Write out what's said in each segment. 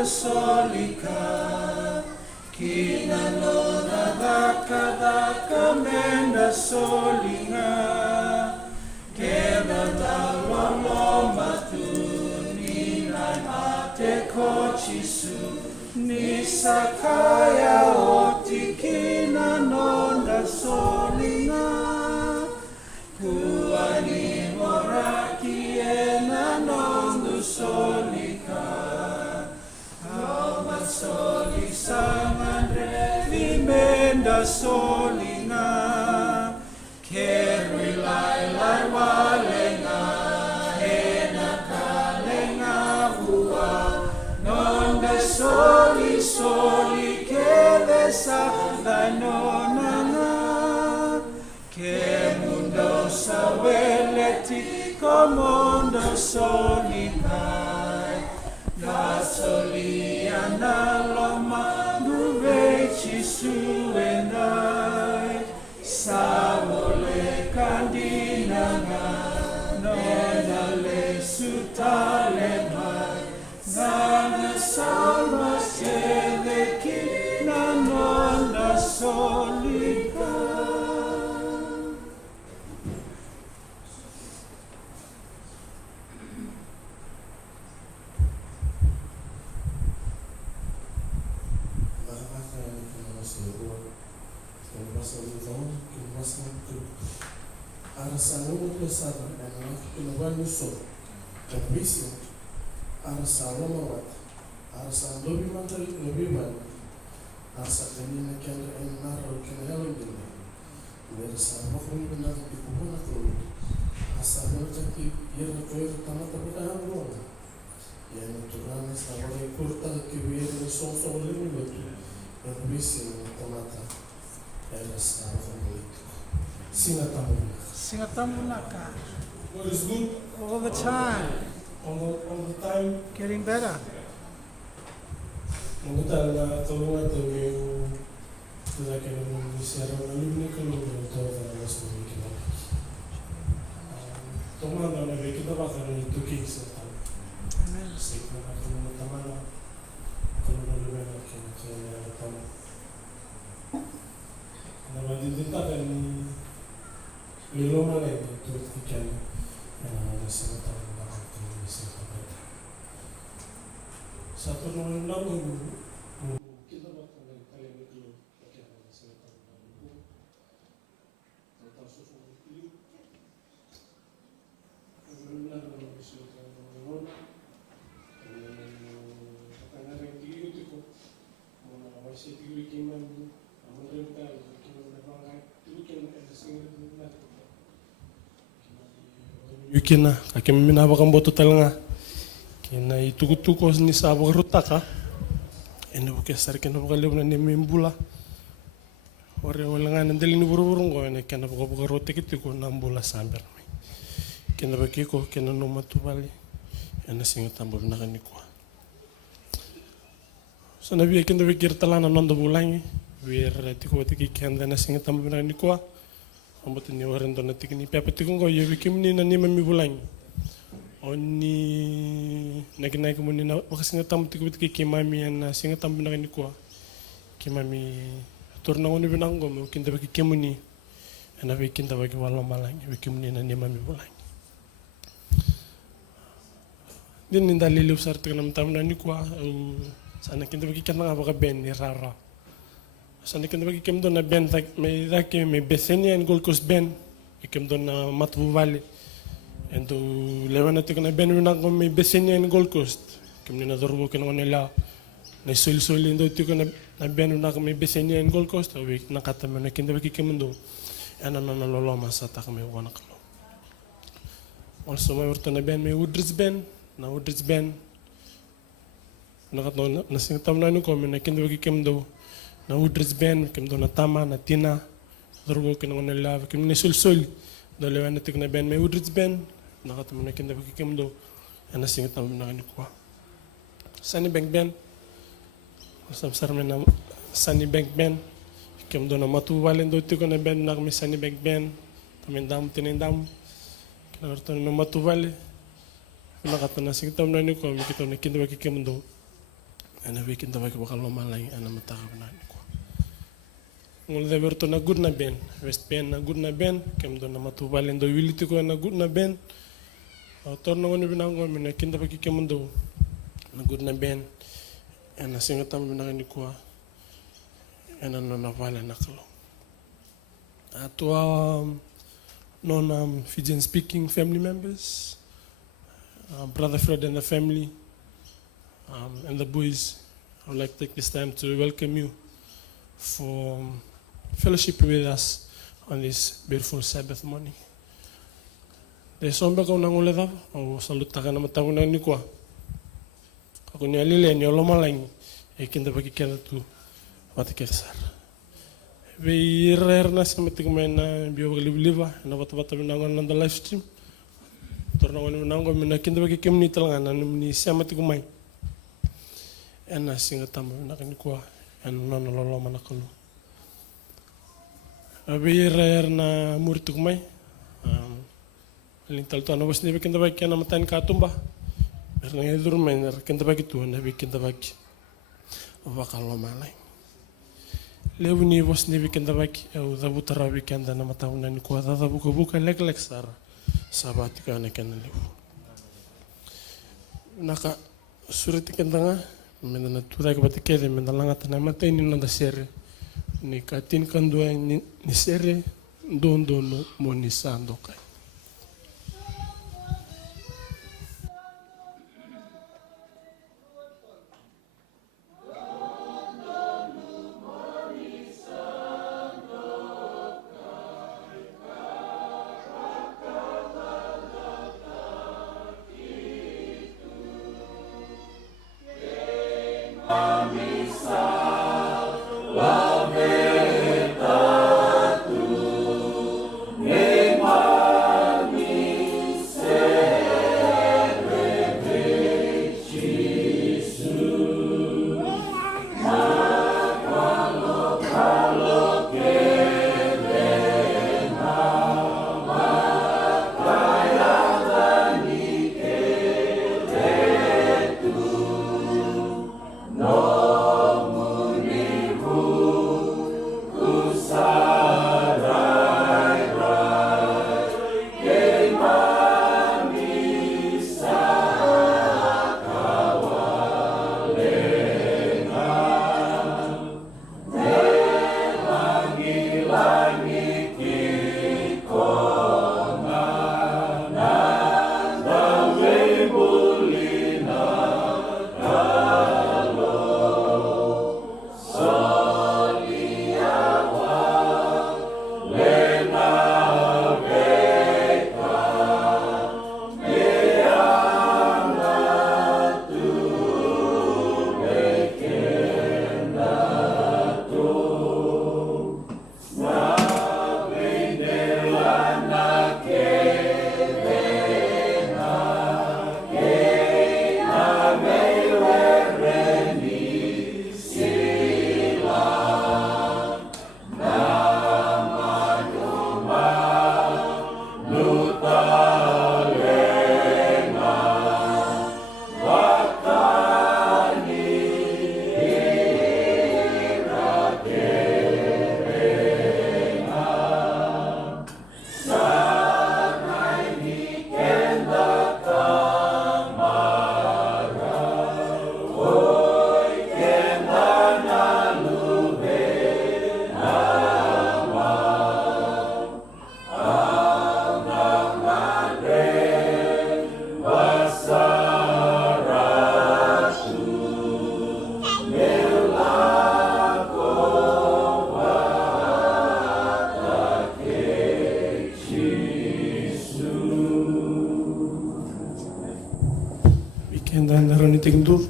solika kinanona daka menda solinga kena taloloma tuni na ate kochisu ni sakaya oti kinanona solinga kuani moraki ena nondu solika soli samandre limenda solinga kerwi lai walenga hena kalenga hua nonde soli kele nonanga ke mundo saweleti komondo solika la soliana loma duveci suenai savole kandinanga nona le sutale mai nana salma seleki nana solika. Arasa uno pesada, en el lugar uso, el juicio, arasa Roma wat, arasa lobi mantal lobi man, arasa kanina kanda en naro kana yawan dinda, merasa makhluk benar di kubur aku, asa mereka ki yerna koyor tamata berahan ruang, yang turana sabari kurta ki yerna song lemu betu, el juicio tamata, arasa makhluk Singatamulaka. God is good All the time. all the time. Getting better. Mengutala tolong atau yang tidak kena mengisara lalu kalau tahu kalau masuk kita. Tolong anda nak kita bakal itu kisah. Amen. Sekarang kalau teman kalau lalu nak kita tahu. Nama dinta kan Lilo mana itu ikan yang sangat terbaik di sekitar. Satu nomor enam kita bakal kalian itu pakai apa sekitar itu. Tentang susu ini. Benar-benar sekitar nomor. Karena yang tinggi itu kok mana masih tinggi kiman, mereka kiman berangkat itu kiman ada singgah. Yukina akem mina bakam boto talanga kina itukutu kos ni sabo rutaka ene buke sarke no bakale na ne membula ore wala ngana ndeli ni buru ngo ene kana bako rote kitiku nambula samber kena bakiko kena no matubali ene singa tambo na kaniko so na biye kenda bikir talana nondo bulangi bier tiko tiki kenda na singa tambo na kaniko ambote ni warendo na tikini pepe tikungo yewi kimni na nima mi bulangi oni naginai kumuni na wakasinga tamu tikubiti kimami na singa tamu na kanikuwa kimami turna ngoni binango mo kinda baki kimuni na baki kinda baki wala malangi baki kimuni na nima mi bulangi din ninda lilu sar tikanam tamu na nikuwa sana kinda baki kana baka ben ni rara sana kinda bagi kem don na ben tak may dake may besenia en Gold Coast ben ikem don na Matbu Valley ento lewan na tikana ben wina ko may besenia en Gold Coast kem ni na dorbo ken nila na sul indo tikana na ben wina ko may besenia en Gold Coast awi nakata na kinda bagi kem do ana na lolo masata kami wana kalo also may urto na ben may Woodridge ben na Woodridge ben nakatno na singtam na ko na kinda bagi kem do na Woodridge ben kem do na tama na tina dorgo ken nila kem ni sul do lewan na tikna ben may Woodridge ben nakatamo na kinda bagi kem do ana singtam na ko Sunny Bank Ben. Samsar me na Sunny Bank Ben. Kem do na matuvalen do tiko na Ben na kami Sunny Bank Ben. Tamendam tinendam. Kinarto na matuvale. Nakata na sige tam na ni ko mi kito na kinda baki kem do. Ana we kinda baki bakal lomalay ana matakap na ni ko. Ngul de berto na good na Ben. West Ben na good na Ben. Kem do na matuvalen do wiliti ko na good na Ben. Torno ngoni binango mi na kinda baki kem do. Na good na Ben. Ana singa tam na ni ko. Ana no na wala na kalo. Atua non Fijian speaking family members, brother Fred and the family, and the boys, I would like to take this time to welcome you for fellowship with us on this beautiful Sabbath morning. De somba ko nang uleda o saluta ka na matawag na ni ko. Ako ni alile ni olomalang e kinda pagkikena tu watikesar. We rare na sa matigmay na biyo live na bata-bata binangon ng the live stream. Torna ko binangon mina kinda pagkikim ni talangan na ni siya matigmay. Na singa tama na kanikuha na naloloma na kalu. We rare na muritugmay. Aling talto na was ni kinda pagkikin na matayin katumba. Pero nga idurumay na kinda pagkituhan na kinda pagki. Wakaloma lang. Lewu ni was ni weekend baki au dabutara weekend na matauna ni kwa dada buka lek sara sabati ka na kana lewu naka suriti kendanga menda na tuda ka batikele menda langa tana matay ni nanda sere ni katin kandua ni sere dondo no moni sando kai. Tingdur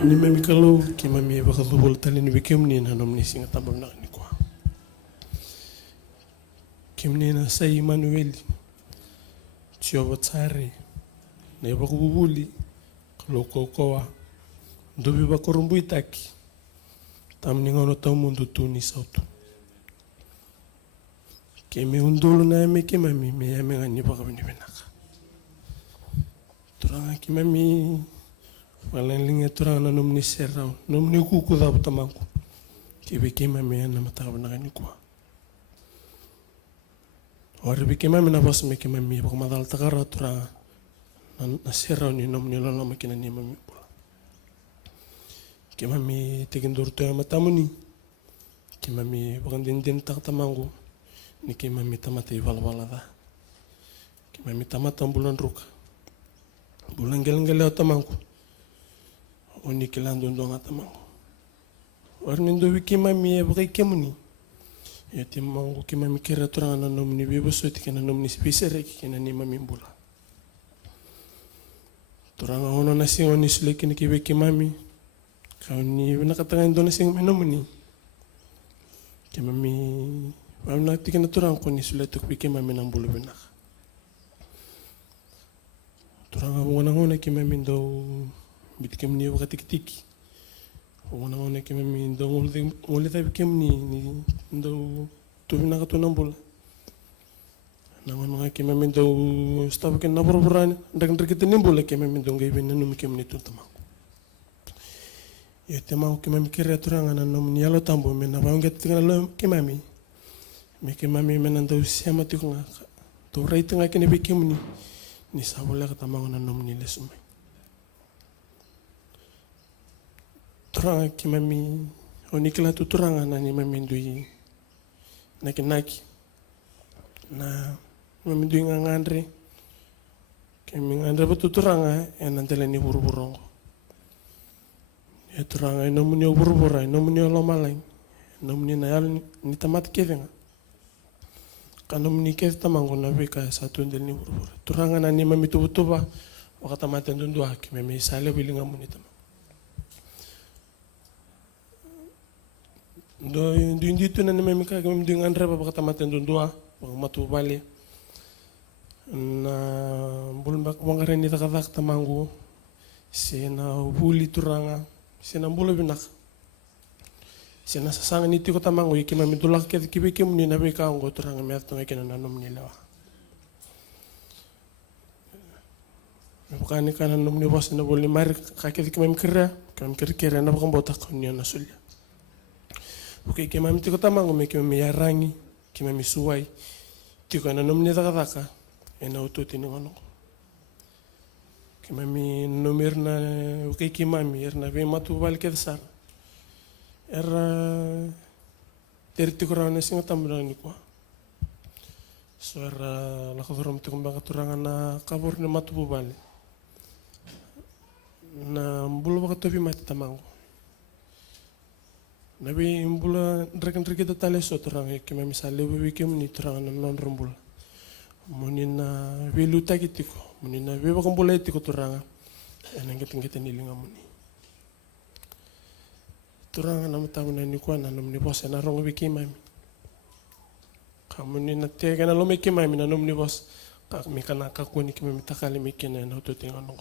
ni mami kalau ki mami bakal bol talin bikem ni nanom ni singa tabam na ni ko Kimnina sai Manueli, Chiova Tsare, Neva Kubuli, Kalokokoa, Dobi Bakorumbuitaki, Tamningono Tamundo Tuni Sautu. Keme undulu na me kimami me ya me ngani baka bini benaka. Turanga kimami walanlinga turanga nomni serrao nomni kuku da butamanku. Kibe kimami na mataka benaka ni kwa. Ora be kimami na bos me kimami baka madal takara turanga na serrao ni nomni lola makina ni mami pula. Kimami tekindur tu ya matamuni. Kimami baka dindin taktamangu. Ni kimami tamata iwala-wala. Kimami tamata bulan ruka. Bulan geleng-geleng tamangku. Oni kilandun doang tamangku. Warnindo kimami bakai kemuni. Ya timangku kimami kira turang na nomni beboso tikana nomni spesere kina ni mami bula. Turang ono nasi oni sulekini kibe kimami. Kau ni nakatanga nasi nomni. Kimami Mam na tikin na turang ko ni suletok piki mami nang bulu benak. Turang ako ngona kimami daw bitikim ni wakatik-tiki. Ngona kimami daw ngulit ay bikim ni daw tuwi na katunang bula. Ngona kimami daw stabakin na burburan dagan-dagan ni bula kimami daw gawin na numikim ni tuntamang. Yo temang kimami kira turang na ni alo tambo me na bangget tinggal lo kimami. Meke mami menandau siama tu nga tu rai tengah kene bikim ni sabula kata mangonan nom ni lesumai. Turang ki mami onikla tu turang na ni mami dui naki na mami dui ngandre kemi ngandre betu turang enantele ni buru-burong. Ya turang nom ni buru-burai nom ni lomalai nom ni nayal ni tamat kevenga. Kano menikah tamango na beka satu ndel ni buru-buru. Turanga na ni mami tuba wakata mate ndundua ki mami sale bilinga muni tamang. Do inditu na ni mami ka mami dengan reba wakata mate ndundua matu bali. Na bulmbak wangare ni takadak tamango sena buli turanga sena bulu binak. Sina sasangan itu kota mangu iki mami tulak ke kibiki muni nabi ka ngo turang me atong ekena nanom ni lawa. Bukan kana nom ni bos na boli mar ka ke mami kira na bakang botak ni na sulya. Oke ke mami kota mangu me ke mami yarangi ke mami suwai ti kana nom ni taka ena ututi ni ngono. Ke mami nomir na oke ke mami erna be matu bal ke sar. Era terti kurang nasi ngatam ni kuah. So era lakadorom tu kembang keturangan na kabur ni matu bubali. Na bulu bakat topi mati tamangku. Nabi bulu rekan-rekan kita tali so turang kema misalnya wikim ni turangan non rembul. Muni na wilu tagitiko, muni na wiba kumbula itiko turangan. Enang kita nilinga muni. Turang na matamu na ni kuan na nomni bos na rong wiki mami. Kamu ni na tiga na lomi ki mami na nomni bos. Kak mi kana kakuni ki mami takali mi kena na utu tingan nong.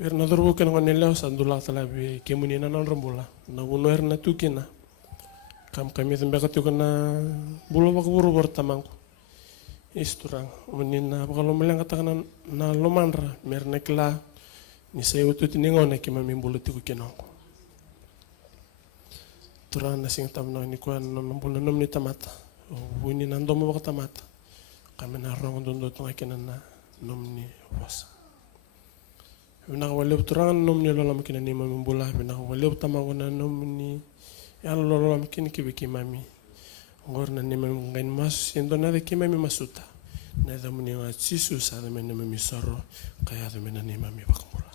Wir na dorbu kena ngon nilai sandula talabi kemu ni na non rembula. Na bunuher na tu kena. Kami tembe katu kena bulu bak buru bertamangku. Is turang. Muni na bakal lomelang katakan na lomanra mer nekla ni saya utu tiningon ki mami bulu tiku kenongku. Turang na sing tam na ni kuan nom bulan nom ni tamata. Wini nando mo baka tamata. Kami na rong dondo tong akina na nom ni was. Binakawalib turang nom ni lola makina ni mami bula. Binakawalib tamango na nom ni yan lola makina kibiki mami. Ngor na ni mami ngayon mas yendo na de ki mami masuta. Na da muni nga sisu sa da mami mami soro kaya da mami na ni mami bakamula.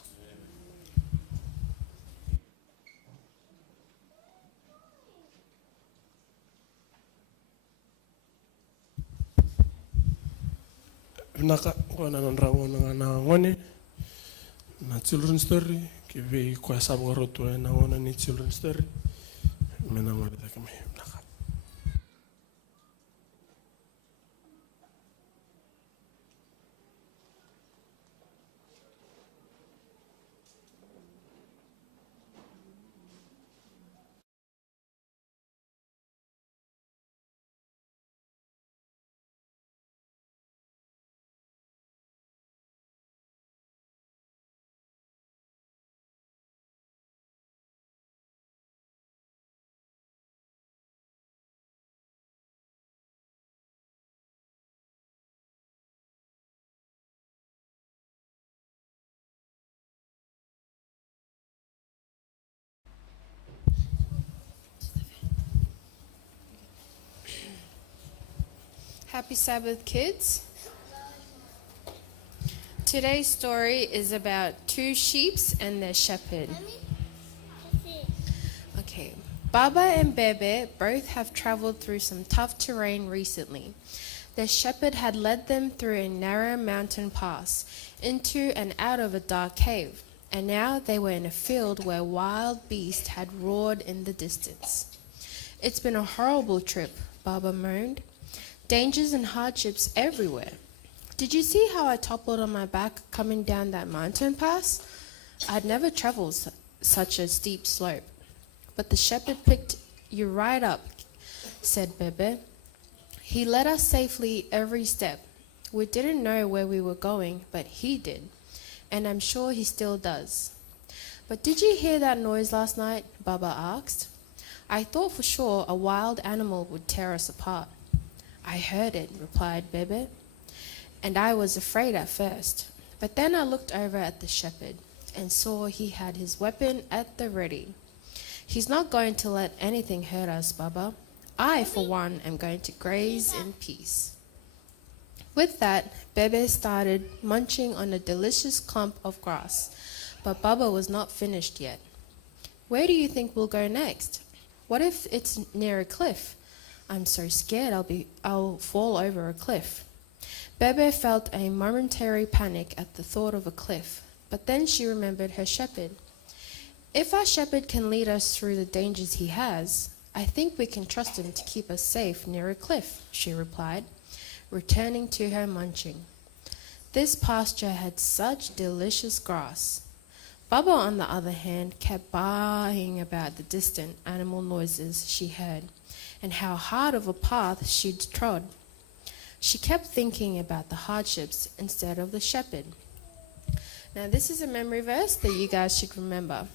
Naka ko na rango na ngone na children's story ki be ko sabo roto na ngona ni children's story mena ngone ta kami naka Happy Sabbath, kids. Today's story is about two sheep and their shepherd. Okay, Baba and Bebe both have traveled through some tough terrain recently. Their shepherd had led them through a narrow mountain pass into and out of a dark cave, and now they were in a field where wild beasts had roared in the distance. "It's been a horrible trip," Baba moaned. "Dangers and hardships everywhere. Did you see how I toppled on my back coming down that mountain pass? I'd never traveled such a steep slope." "But the shepherd picked you right up," said Bebe. "He led us safely every step. We didn't know where we were going, but he did. And I'm sure he still does." "But did you hear that noise last night?" Baba asked. "I thought for sure a wild animal would tear us apart." "I heard it," replied Bebe. "And I was afraid at first. But then I looked over at the shepherd and saw he had his weapon at the ready. He's not going to let anything hurt us, Baba. I, for one, am going to graze in peace." With that, Bebe started munching on a delicious clump of grass, but Baba was not finished yet. "Where do you think we'll go next? What if it's near a cliff? I'm so scared I'll fall over a cliff." Bebe felt a momentary panic at the thought of a cliff, but then she remembered her shepherd. "If our shepherd can lead us through the dangers he has, I think we can trust him to keep us safe near a cliff," she replied, returning to her munching. This pasture had such delicious grass. Baba, on the other hand, kept baaing about the distant animal noises she heard and how hard of a path she'd trod. She kept thinking about the hardships instead of the shepherd. Now, this is a memory verse that you guys should remember.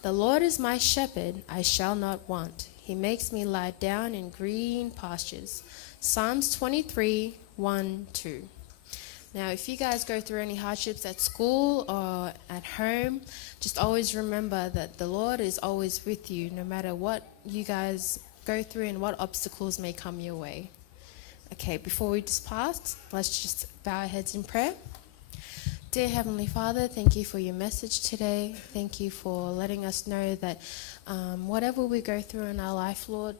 "The Lord is my shepherd, I shall not want. He makes me lie down in green pastures." Psalms 23, 1, 2. Now, if you guys go through any hardships at school or at home, just always remember that the Lord is always with you, no matter what you guys go through and what obstacles may come your way. Okay, before we dispass, let's just bow our heads in prayer. Dear Heavenly Father, thank you for your message today. Thank you for letting us know that whatever we go through in our life, Lord,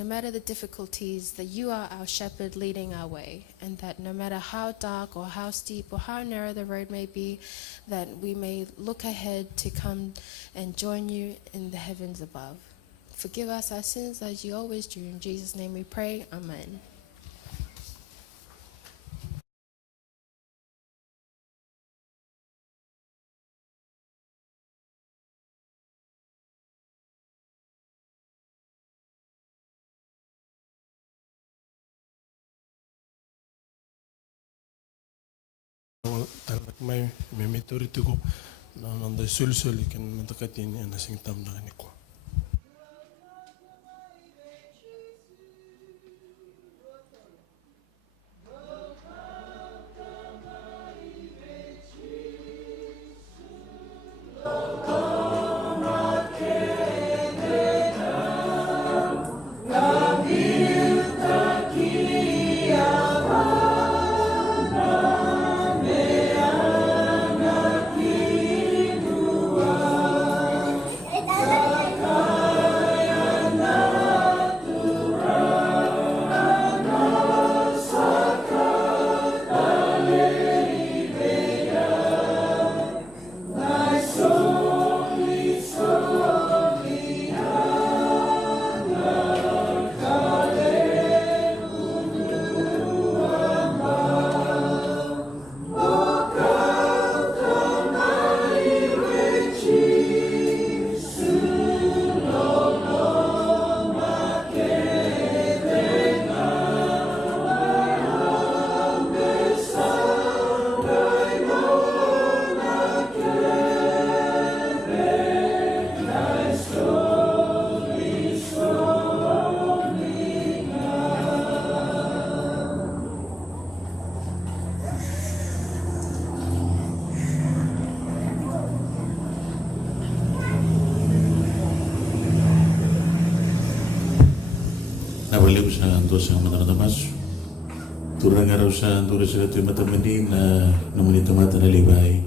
no matter the difficulties, that you are our shepherd leading our way, and that no matter how dark or how steep or how narrow the road may be, that we may look ahead to come and join you in the heavens above. Forgive us our sins as you always do. In Jesus' name we pray. Amen. Talak may metorito ko na nanda sul-sul ikan natakatin yan nasing tamdakan ni ko. Να βολεύεις να δώσει ένα μεταναταμάς σου. Turang araw sa turis sa ito matamani na naman ito mata na libay.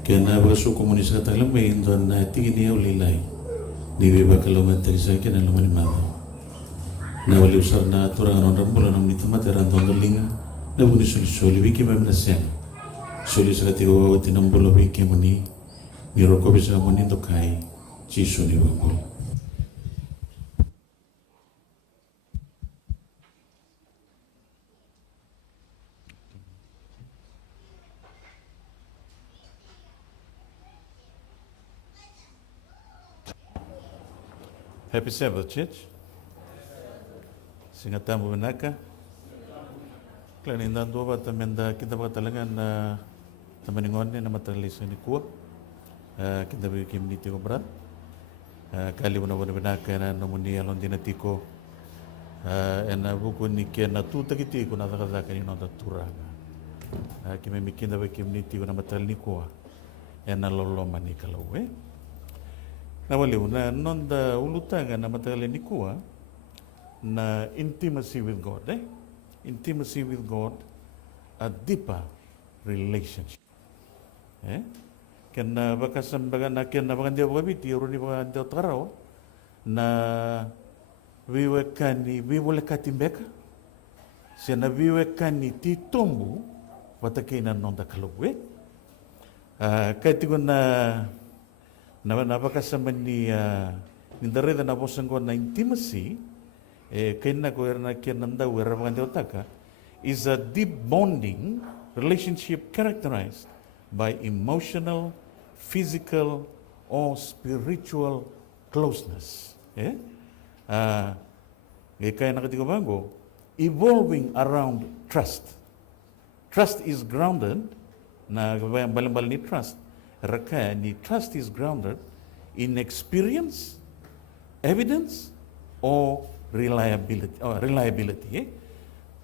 Kaya na baso komunis ka talang may doon na tingin niya ulilay. Di ba kalumatay sa akin ang laman ni mama. Na wali usar na turang araw rambulan naman ito mata randong dalinga. Na buni suli wiki may minasyan. Suli sa katiwa tinambulo wiki mo ni. Miro ko bisa mo nito kay Jisu ni Wapol. Happy Sabbath, church. Singatan mo naka. Klanindan dua ba tamenda kita ba talaga na tamaningon na matalis ni kuwa. Kita ba community ko brad. Kali una wala naka na namuni alon dinatiko. Na buku ni ke na tu takiti ko na taka ni nonda turanga. Kime mikinda ba community ko na matal ni kuwa. Na lolo mani kalau na waliw na nonda ulutanga na matagal ni kuwa na intimacy with God, intimacy with God, a deeper relationship. Kena bakasan bagan na kena bagan dia bakabiti uruni bagan dia tarao na wiwe boleh katimbeka sena wiwe kani titombu watakina nonda kalugwe kaitigon na napakasama ni dareda na bosan ko na intimacy kaya ko na kinanda wera mga otaka is a deep bonding relationship characterized by emotional, physical, or spiritual closeness. Kaya nakatigo bago, evolving around trust. Trust is grounded na balang-balang ni trust. Raka ni trust is grounded in experience, evidence, or reliability.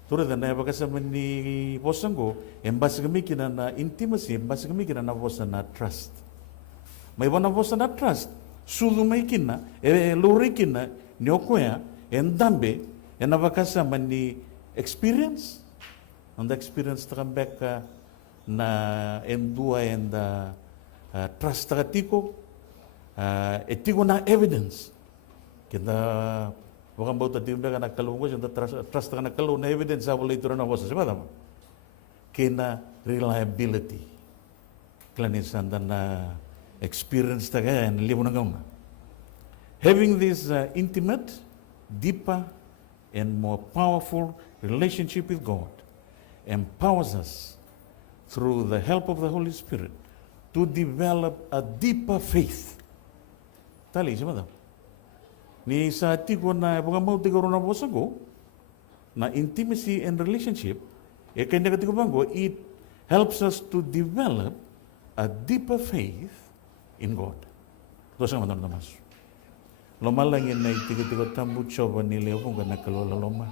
Turut na bakasama ni bosango, embasi kami kina na intimacy, embasi kami kina na bosan na trust. May wana bosan na trust, sulu may kina, luri kina, nyokoya, endambe, na bakasama ni experience, and the experience takambeka na endua enda trust takatiko, etiko na evidence. Kita bukan bauta timba kana kalungo janda trust kana kalu na evidence awal itu na bosa sebab kena reliability. Klanisan dan experience tagaya na libo na gauna. Having this intimate, deeper, and more powerful relationship with God empowers us through the help of the Holy Spirit to develop a deeper faith. Tali siya madam. Ni sa tiko na bukan mau tiga na bosago na intimacy and relationship, kaya nakatiko banggo, it helps us to develop a deeper faith in God. Dosa madam namas. Loma lang yan na itigo-tigo tambu choba nila kung nakalola loma.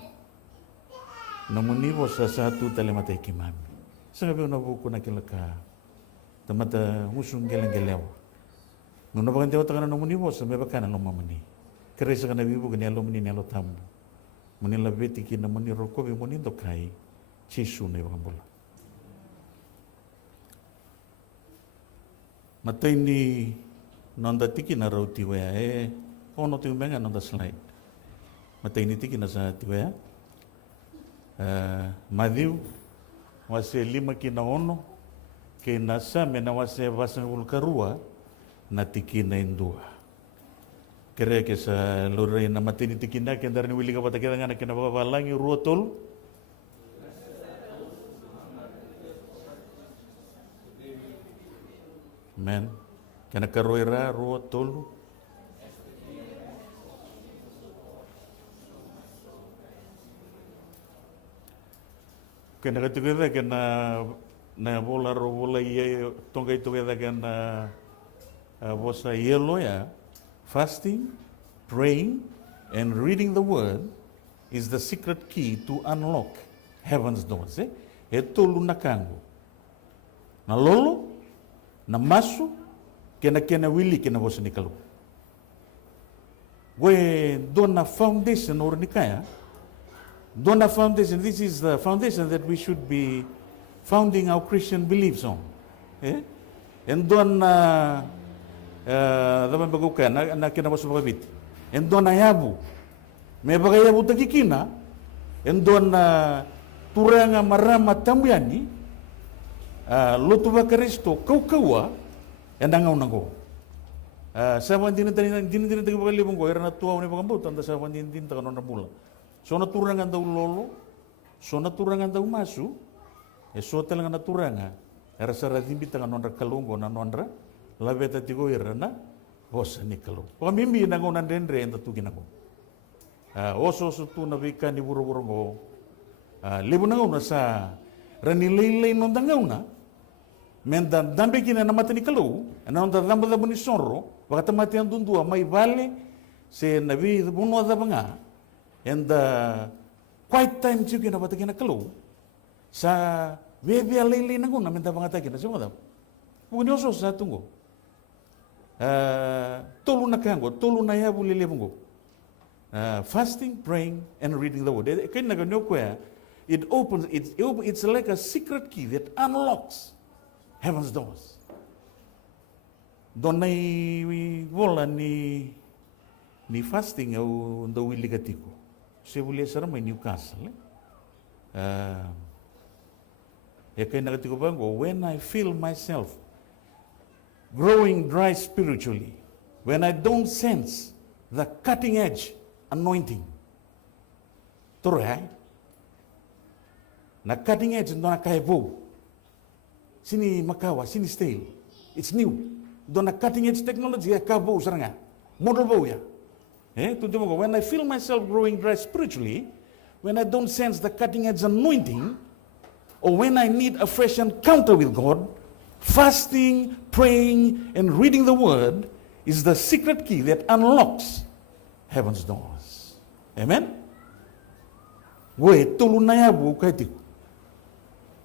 Namunibo sa satu telematay kimami. Sa gabi na buko na kilaka. Tamata musung geleng-gelew. Nung nabagan tiyo taka na namunibo sa may baka na lomamani. Keresa ka na bibo gani alomani ni alotambo. Muni labeti ki na muni rokobi muni dokai. Chisu na ibang bola. Matay ni nanda tiki na raw tiwaya ono tiyo menga nanda slide. Matay ni tiki na sa tiwaya. Madiu wase 5 kinaono kay nasa menawase basang ulkarua na tiki na indua. Kaya ke sa luray na matini tiki na kaya dari ni wili ka patakita nga na kinababalang yung ruotol. Amen. Kaya nakaroira ruotol. Kaya nakatugada ka na bola ro bola iya tongkay tugada ka na bosa yelo ya. Fasting, praying, and reading the word is the secret key to unlock heaven's doors. Ito lunakango. Na lolo, na masu, kena wili kena bosa ni kalu. We do na foundation or ni kaya, Dona foundation, this is the foundation that we should be founding our Christian beliefs on. Eh? And dona dapat bagukan na kinabas bagabit. And dona yabu. May bagayabu tagikina. And dona turanga marama tambiani. Lutu ba Kristo kau and angaw nango. Sawan din tagi bagalibong ko era na tuwa ni bagambo tanda sawan din taganon na mula. So naturangan daw lolo, so naturangan daw masu, so talaga naturanga, era sa radimbi tangan nondra kalungo na nondra, labeta tigo na, hosa ni kalung. Pamimbi na ngonan dendre enda tugin ako. Oso tu na wika ni buru-buru ngo, libu na ngona sa ranilay nonda ngona, menda dambe kina na mata ni kalung, na nonda damba da buni sonro, wakata mati ang dundua may vale, se nabi buno da banga, and quiet time juga na batagin na kalau sa bebe alili na guna minta bangatagin na semua bukan yoso sa tunggu tolu na kango tolu na ya bulile bungo fasting, praying, and reading the word. Kaya naganyo ko it opens it's like a secret key that unlocks heaven's doors. Doon na wala ni fasting au ndo wiligatiku. Saya boleh serang main Newcastle. Kaya nagati ko bang when I feel myself growing dry spiritually, when I don't sense the cutting edge anointing, na cutting edge ndo na kaibo, sini makawa, sini stale, it's new. Ndo na cutting edge technology ya kabo seranga, model bo ya. When I feel myself growing dry spiritually, when I don't sense the cutting edge anointing, or when I need a fresh encounter with God, fasting, praying, and reading the word is the secret key that unlocks heaven's doors. Amen? We tulu na yabu kaitiku.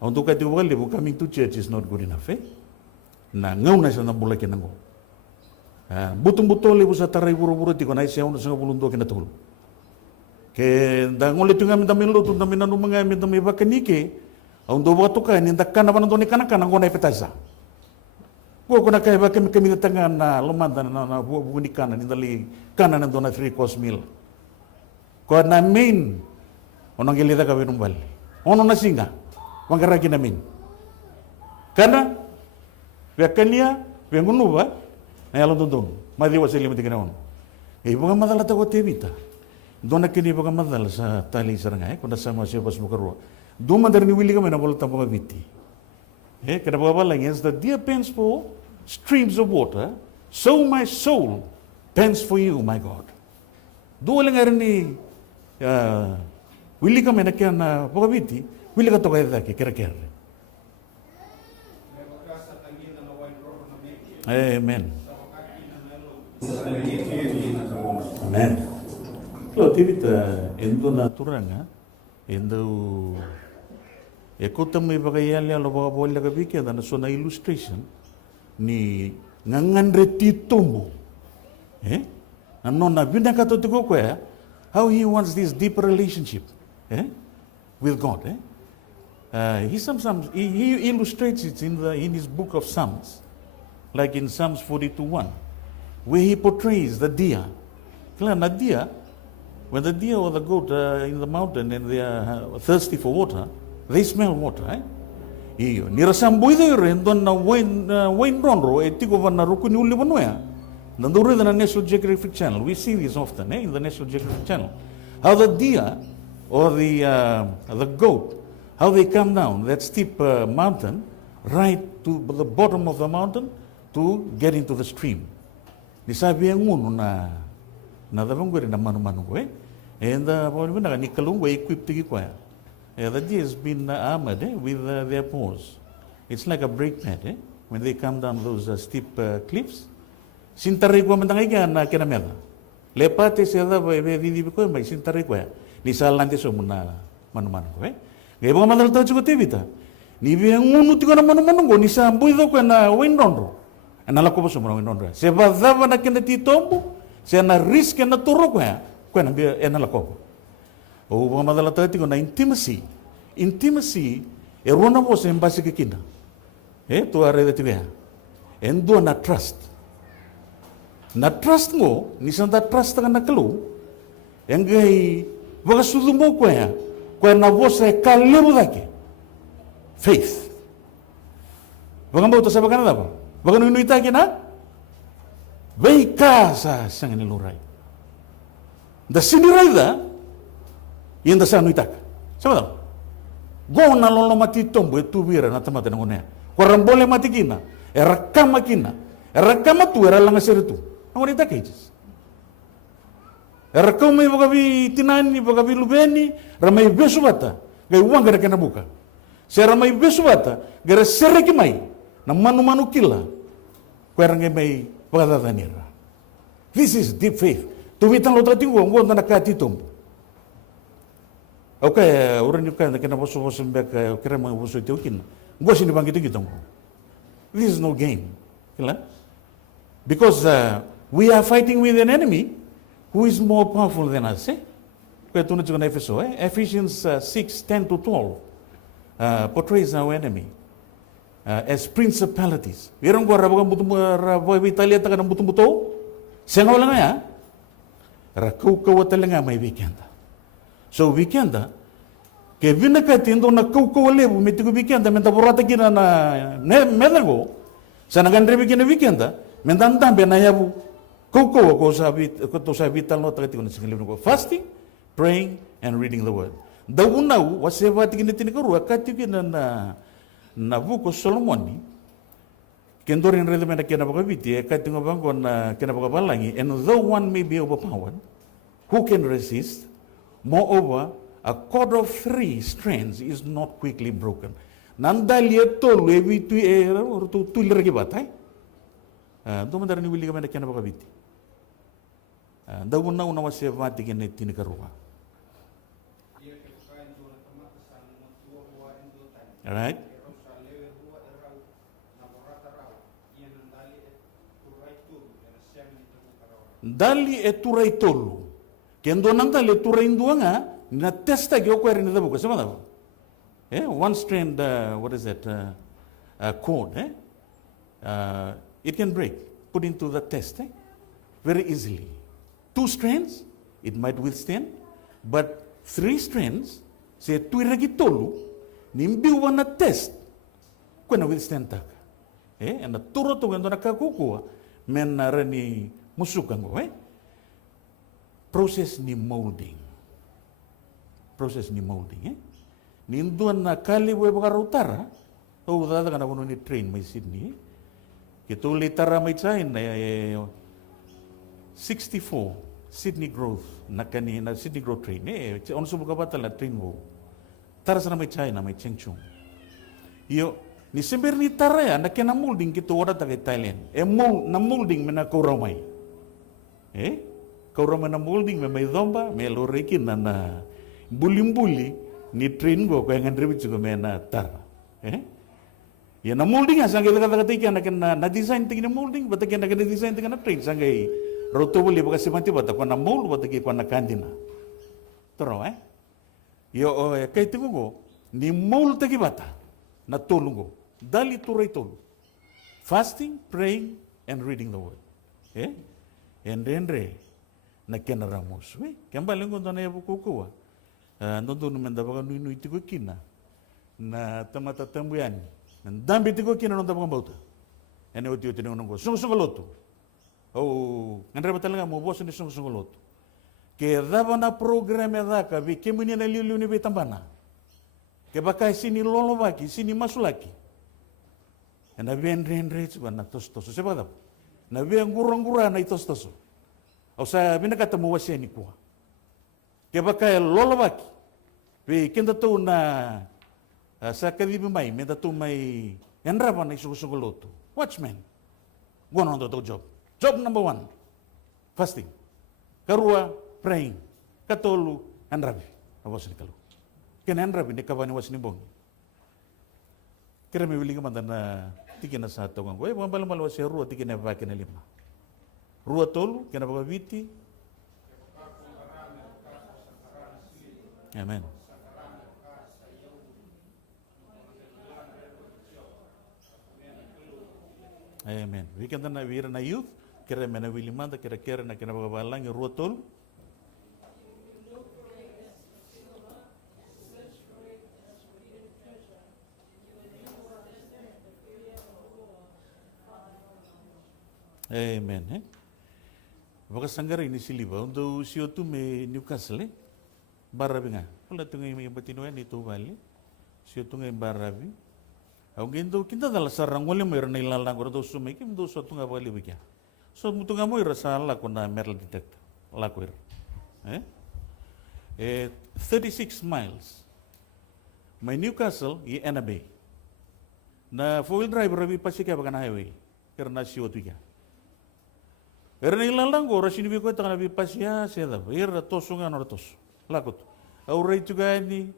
Untuk kaitiku wakalibu, coming to church is not good enough. Na ngau na siya na bulakin nango. Butong-butong libu sa taray buru-buru tiko na isyaw na sa bulundu kina tulo. Ke dangol itu ngamin dami lutu dami nanu mengamin dami bakanike, ang do waktu ka ni ndakkan na panonton ni kana-kana ngona ipetasa. Ko na kay bakam kami tangan na lumandan na bubu ni kana ni dali kana na dona 3-course meal. Ko na main onong gilida ka winumbal. Ono na singa wangaragi namin. Kana wakania wengunuba na yalong tundong, madiwa sa lima tiganaon. Ibu madala tago tebita. Doon na kini baga madala sa tali sarangay, kung nasa mga siya pas mukarua. Doon man dari niwili kami na wala tayong mabiti. Kada baga balang, as the deer pants for streams of water, so my soul pants for you, my God. Doon lang nga rin ni wili kami na kaya na pagabiti, wili ka to kaya daki, kira-kira. Amen. Amen. Kalau tibita endo naturanga endo ekota may bagayali alo baga bola kabiki ada na so na illustration ni ngangandre titombo ano na binaka to tigo ko how he wants this deep relationship with God he illustrates it in his book of Psalms, like in Psalms 42:1, where he portrays the deer. Kailan na deer, when the deer or the goat are in the mountain and they are thirsty for water, they smell water. Iyo, nirasamboy da rin doon na Wayne Ronro, tigo van na ruko ni uli wanoya. Nanduro na National Geographic Channel. We see this often in the National Geographic Channel. How the deer or the goat, how they come down that steep mountain, right to the bottom of the mountain to get into the stream. Ni sabi ang uno na dabang ko rin na manu-manu ko and ni kalunggo equipped tigi ko the deer has been armored with their paws. It's like a brake pad when they come down those steep cliffs. Sintaray ko mandangay ka na kinamela. Lepate siya da vivi ko may sintaray ko ni salante so muna manu-manu ko Gaya mga madalata ko tibita. Ni biang uno tigo na manu-manu ko ni samboy do ko na windondro. Anala ko ba sumuna windondro. Se badava na kina titombo, se na risk na turo ko na bi enala ko. O mga madala tati ko na intimacy. Intimacy, rona vosa embasi ke kina. Tu are de tiga. Endo na trust. Na trust mo, ni santa trust ka na kalu. Engai, baga sudu mo ko ya. Ko na vosa kalemu dake. Faith. Baga mo to sa baga na ba? Baga no inuita kina? Bai casa sang ni lurai. Da sinirai da yenda sa nuitaka. Sama tahu? Go na lolo mati tombo itu bira na tamata ngone. Korambole mati kina. Erakama kina. Erakama tu era langa seritu. Ngone ta kejes. Erakama ibo kabi tinani ibo kabi lubeni ramai besu bata. Gai uang gara kena buka. Se ramai besu bata gara sereki mai. Na manu kila. Ko era ngai bagada tanira. This is deep faith. Tu vitan lo trati ngo na kati tombo. Okay, orang ni kan kena bosu mbek kira mang bosu itu kin. Gua sini bang gitu. This is no game. Kila? Because we are fighting with an enemy who is more powerful than us. Kaya tunod sa Efeso, Ephesians 6:10-12 portrays our enemy as principalities. Wirang gua rabagan butuh Italia takan butuh. Sengaw lang ya. Rakau kawatalenga may weekend. So weekenda, ke vina ka tindo na kau lebu mitigo weekenda menta borata kina na medago. Sana gandre bikina weekenda, menta ndambe na yabu kau ko sa vital no tagati ko na singilib ko. Fasting, praying and reading the word. Daunau waseva tikini tinikaru akati kina na buko Solomoni. Kendorin rede mena kena bakabiti akati ngabangko na kena bakabalangi, and though one may be overpowered, who can resist? Moreover, a cord of 3 strands is not quickly broken. Nandalia tolu evi tu era or tu lagi batai. Domandar ni wili kama nakena bakabiti. Dauna una wasevati kene tinikarua. All right. Dali eturai tolu. Kendo nanta le turindua nga na testa ge okwere ni dabuka sama dabu. One strand what is that cord it can break, put into the test very easily. 2 strands it might withstand, but 3 strands se tuiragi tolu nimbiwa na test kuna withstand tak. And the turo to gendo na kakukua men rani musukango Proses ni molding. Ninduan na kali we bakar utara. O dada kana kuno ni train may Sydney. Kito litara may China 64 Sydney growth nakani na Sydney growth train. On subuka batala train wo. Tara sana may China may Chengchun. Yo ni sember ni tara ya nakena molding kito wada ta Thailand. Na molding mena kauramay. Kau ramai na molding memang domba, melorekin na bulim-buli ni train go kau yang andrebi juga mena tar. Ya na molding asang kita kata-kata ikan na design tinggi molding, bata kena design tinggi na train sangai roto buli baka semanti bata kau na mold bata kau na kandina. Terus yo kaya tunggu go ni mold tagi bata na tolungo dali turai tolu. Fasting, praying and reading the word. And then na kena ramos. Kembali ngon tanah ibu kukuwa. Nonton menda baga nui tigo kina. Na tamata tambuyan. Dambi tigo kina nonton baga bauta. Ene oti nongo. Sung loto. Oh, ngandra batalaga mo bosan ni sung loto. Ke daba na program edaka vi kemuni na liu ni betambana. Ke bakai sini lolo baki, sini masulaki. Na vien renrech na tos sebab. Na vien gurang-gura na itos. O sa binakata mo wasya ni kuha. Kaya baka lolobaki. Kenda to na sa kadibimay, menda to may yanraba na isusuguloto. Watchman. Go on to job. Job number 1. Fasting. Karua, praying. Katolu, yanrabi. Awas ni kalu. Kena yanrabi, ni kabani was ni bong. Kira may wili ka man na tikin na sa tongang ko. Mga wasya rua, tikin na baki na 5. Rua tolu, kena bakabiti. Amen. Amen. Weekend na vira na youth, kira mena wilimanda, kira na kina babalang ruotol. Amen. Baka sanggara ini siliba untuk sio tu me Newcastle barabi nga. Wala tu ngay may batinoyan ito bali. Sio tu ngay barabi. Ang ginto kinta dala sarang wala mo iran ilalang ko to sumay kim do so tu nga bali bigya. So mutu nga mo ira sala ko na metal detector. Lakwir. 36 miles. May Newcastle i Enabe. Na four-wheel drive rabi pasi kaya baka na highway. Karena sio tu ya. Erna ilalang ko rasini bi ko ta na bi pasya seda. Ira tosungan ortos. Lakot. Aurai juga ni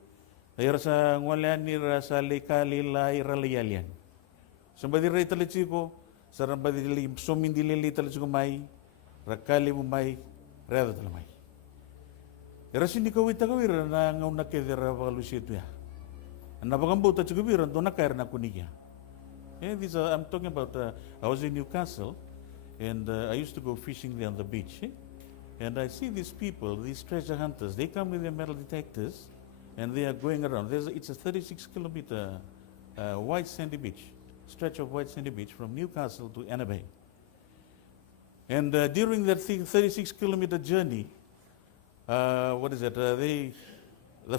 ira sa ngwalian ni rasa lekali la ira lialian. Sambadi rai talichi ko sarambadi li somindi li talichi ko mai rakali mo mai reda talamai. Ira sini ko wita ko ira na ngauna ke dera balusi itu ya. Na bagambo ta chugo ira dona kair na kuniya. I'm talking about I was in Newcastle. And I used to go fishing there on the beach. And I see these people, these treasure hunters, they come with their metal detectors and they are going around. It's a 36-kilometer white sandy beach, stretch of white sandy beach from Newcastle to Enabe. And during that 36-kilometer journey, the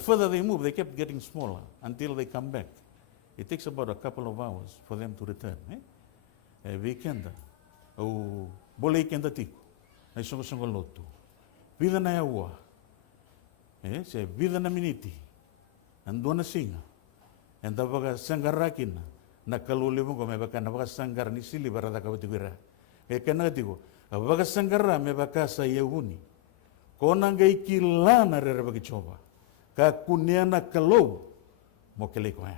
further they move, they kept getting smaller until they come back. It takes about a couple of hours for them to return. Weekend. O boleh kenda tiko na songo loto vida na yawa se vida na miniti ando na singa enda baga sangarakin na kaluli mo ko me baka na baga sangar ni sili barada ka bitigira kana tiko baga sangara me baka sa yehuni kona ngai kilana re bagi coba ka kuniana kalau mo kele ko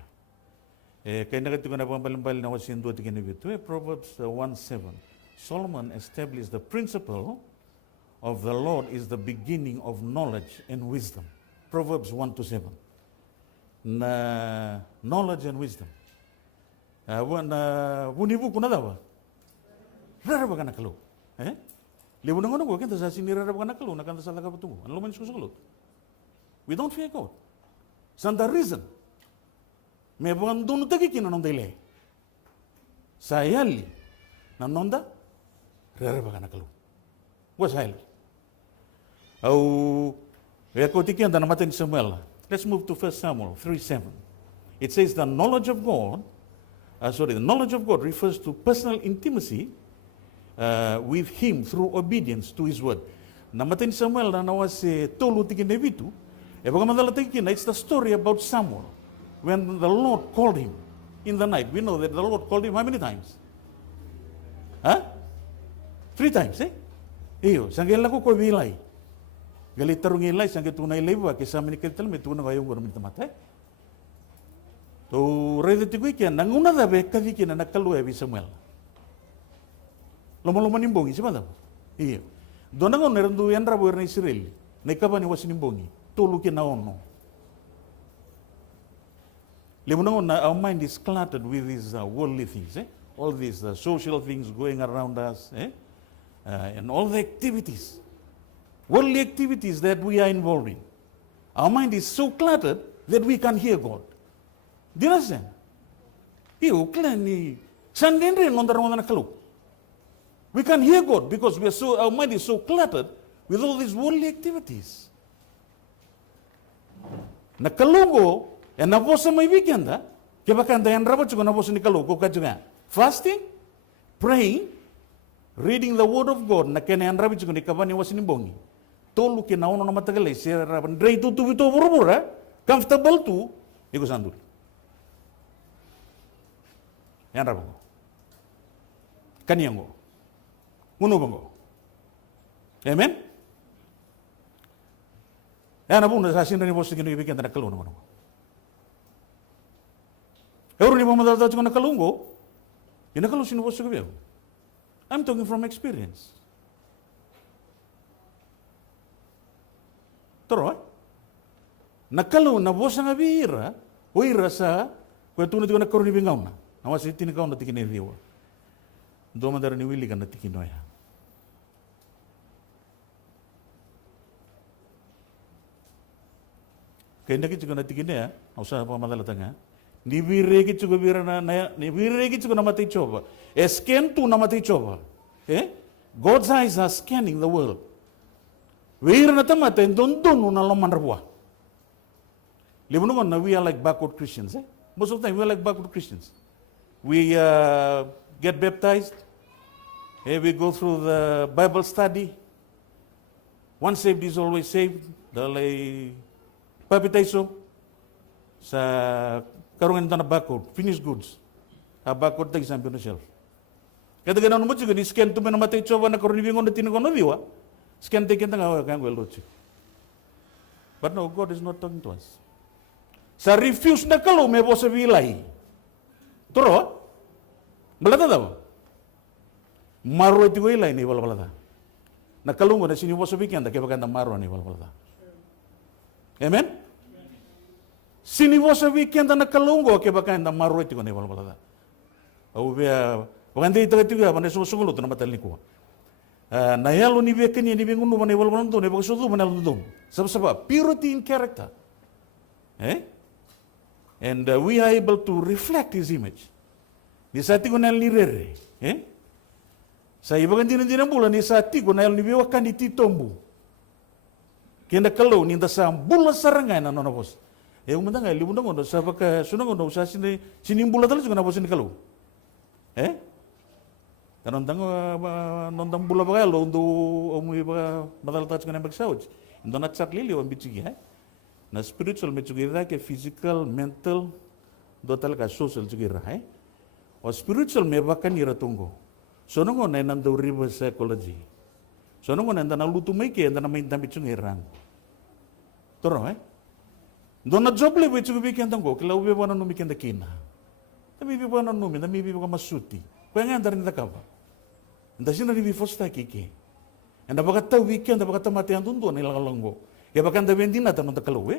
ya kaya tiko na pambal na wasin do tikene bitu Proverbs 1:7. Solomon established the principle of the Lord is the beginning of knowledge and wisdom. Proverbs 1:7. Na knowledge and wisdom. Bunibu kuna dawa. Rara baka nakalo. Libu nangono ko kenta sa sinira rara baka nakalo nakanta sa laga patungo. Ano man susukulot. We don't fear God. And the reason. Me bukan dunu tagi kinanong dele. Sayali. Nanonda. Rara baka nakalo. Was hell. Let's move to 1 Samuel 3:7. It says the knowledge of God refers to personal intimacy with Him through obedience to His word. Namatin Samuel na nawasi tolu tikin nevitu. It's the story about Samuel when the Lord called him in the night. We know that the Lord called him how many times? 3 times, Iyo, sanggay lako ko bilay. Galit tarong ilay, sanggay tunay lewa, kisa minikilital, may tunay kayong gurumit na matay. So, redo tigo ikian, nanguna dabe, kavikin na nakaluwa bi Samuel. Lomoluman nimbongi, si ba daw? Iyo. Doon ako, narandu yan rabo na Israel, naikaba ni wasin nimbongi, tulukin na ono. Limunangon na our mind is cluttered with these worldly things, all these social things going around us, and all the activities, worldly activities that we are involved in. Our mind is so cluttered that we can't hear God. Do you understand? We can't hear God because our mind is so cluttered with all these worldly activities. Nakalungo, and navosa may weekend, kaya bakanda yan rabat ko navosa ni kalungo ka juga. Fasting, praying, reading the word of God, na kaya yan rabat ko ni kabani wasin nimbongi. Tolu kinauno na matagal ay siya raban. Dray tu buru-buru, comfortable tu, iko sandul. Yan rabat ko. Kaniyang ko. Muno bang ko. Amen? Yan na po, nasasin na ni boss na kinibigyan na nagkalungo naman ako. Euro ni mamadaldad ko nagkalungo, yung nagkalungo sinubos ko biyo. I'm talking from experience. Toro, Na kalau na bosa nga bihira, oira sa kaya tunod ko na karon ni bingaw na. Nawa sa itinikaw na tikin riwa. Do man dara ni Willie kan na tikin noya. Kaya na kitsugo na tikin ya, usa pa madala tanga. Ni bire kitsugo bira na ni bire kitsugo na matay choba. Scan tu na matay choba. God's eyes are scanning the world. We're not a matter, don't know Laman Rabua. Libunon, we are like backward Christians. Most of the time, we are like backward Christians. We get baptized, we go through the Bible study. Once saved is always saved. Dalay papitaiso sa karungan na backward, finished goods. Backward tayo sa na shelf. Kaya ganun mo siya, scan to na matay chowa na karunibingon na tinagon na diwa. Scan taken nga kang well. But no, God is not talking to us. Sa refuse na kalau may bosa vilay. Turo, balata daw. Maro iti wilay ni balata. Nakalungo na sinibo sa weekend, kaya baganda maro ni balata. Amen? Sinibo sa weekend na nakalungo, kaya baganda maro iti ni balata. Baganda ito mana sumusungulo na matalin ko. Nayalo ni bekin ni binguno man iwal man doon, ibang man doon. Sabab purity in character. And we are able to reflect His image. Di sa ati ko na nilirere. Sa ibang din bulan, di sa ati ko na nibiwakan ni Titombu. Kaya nakalaw, ninda sa bulan sarangay na nonapos. Umanda nga, libundan ko, sa baka sunang ko, sa sinimbula talaga ko na po sinikalaw. Kanondang nondang bula ba lo do omu ba madal touch kana bagsawj indo na chat lili on bichigi na spiritual mechugira ke physical mental do talaga social chugira o spiritual me bakan ira tunggo sonongo na nando reverse psychology sonongo na nanda lutu mai ke nanda mai dambi chungirang toro do na joble be chugi ke ndango kila ube bana no mikenda kina tami be bana no mi na mi be ka masuti kaya nga nda kaba. Nda sina ribi fosta kiki. Anda bakata weekend, anda bakata mati antundu na ilalanggo. Ya bakanda bendina tanong takalo.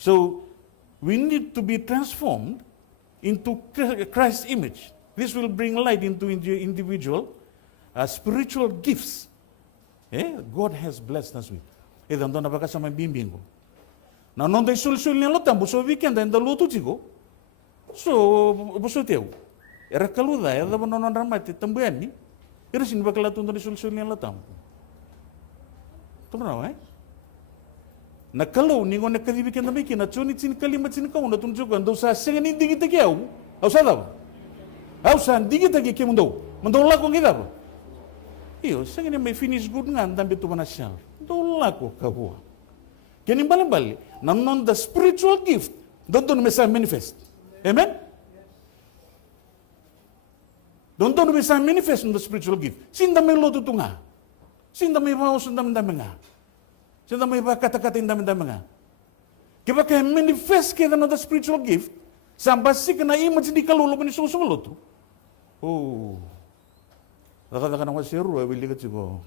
So we need to be transformed into Christ's image. This will bring light into individual spiritual gifts. God has blessed us with. Idan do na baka sa bimbingo. Na non dai sul ni lotam buso weekend anda lutu tigo. So buso teu. Era kaluda, era non ramati tambuyan ni. Pero sin bakla tundo ni sul ni latam. Tumra Nakalaw ni ngone kadibikan na miki na chuni chin kalimat chin ka una tunjukan do sa sengen indi kita kiau. Au sa daw. Au sa indi kita ki mundo. Mundo la ko ngida. Iyo sengen may finish good nga ndambe tu manasya. Do la ko kabua. Kani bali nanon the spiritual gift don't mesa manifest. Amen. Don't bisa manifest in the spiritual gift. Sinda may loto tunga. Sinda may bawas ng dami nga. Sinda may kata-kata yung dami nga. Kaya kaya manifest kita ng the spiritual gift, sambasi ka na image di kalulo ni susungulo to. Oh. Nakata ka ng wasiru, wili ka sigo.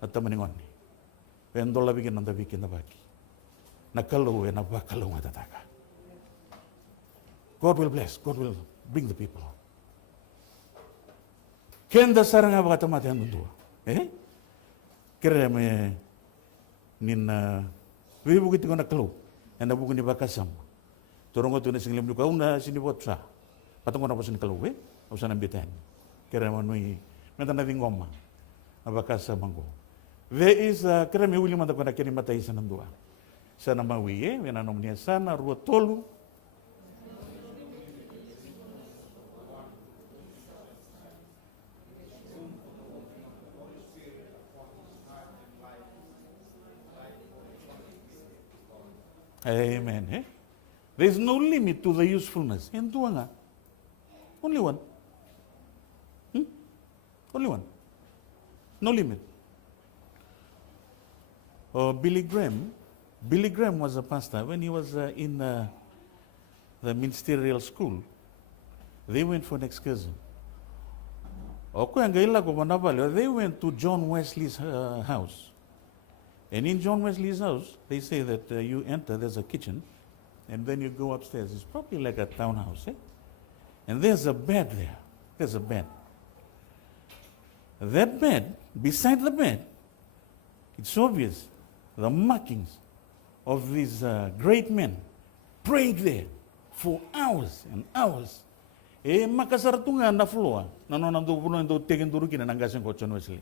At tamaningon. Pendo labigin ng dabikin na baki. Nakaluwi na bakalaw nga tataka. God will bless. God will bring the people. Kenda sarang apa kata mati anu tua, kira me nina wibu kita kena keluh, anda bukan di bakasam, torongo tu nasi ngelim luka una sini buat sah, patong kena pasun keluh, usaha nambitan, kira manui, minta nabi ngoma, abakasam mangko. There is kira me uli mata kena kiri mata isa nandua, sana mawi wena nomnia sana rua tolu. Amen. There is no limit to the usefulness. Entua nga. Only one. Only one. No limit. Billy Graham was a pastor. When he was in the ministerial school, they went for an excursion. They went to John Wesley's house. And in John Wesley's house, they say that you enter, there's a kitchen, and then you go upstairs. It's probably like a townhouse, eh? And there's a bed there. There's a bed. That bed, beside the bed, it's obvious, the markings of these great men prayed there for hours and hours. Makasaratunga na floor, nanonando puno ndo tegen durukina nangasen ko John Wesley.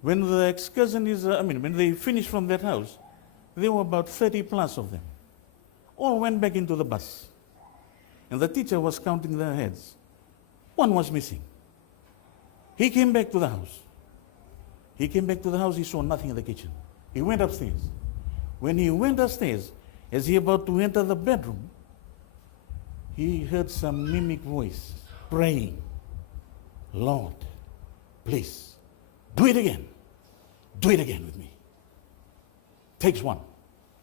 When the excursion is, when they finished from that house, there were about 30 plus of them. All went back into the bus. And the teacher was counting their heads. One was missing. He came back to the house. He came back to the house, he saw nothing in the kitchen. He went upstairs. When he went upstairs, as he about to enter the bedroom, he heard some mimic voice praying, Lord, please, do it again. Do it again with me. Takes one.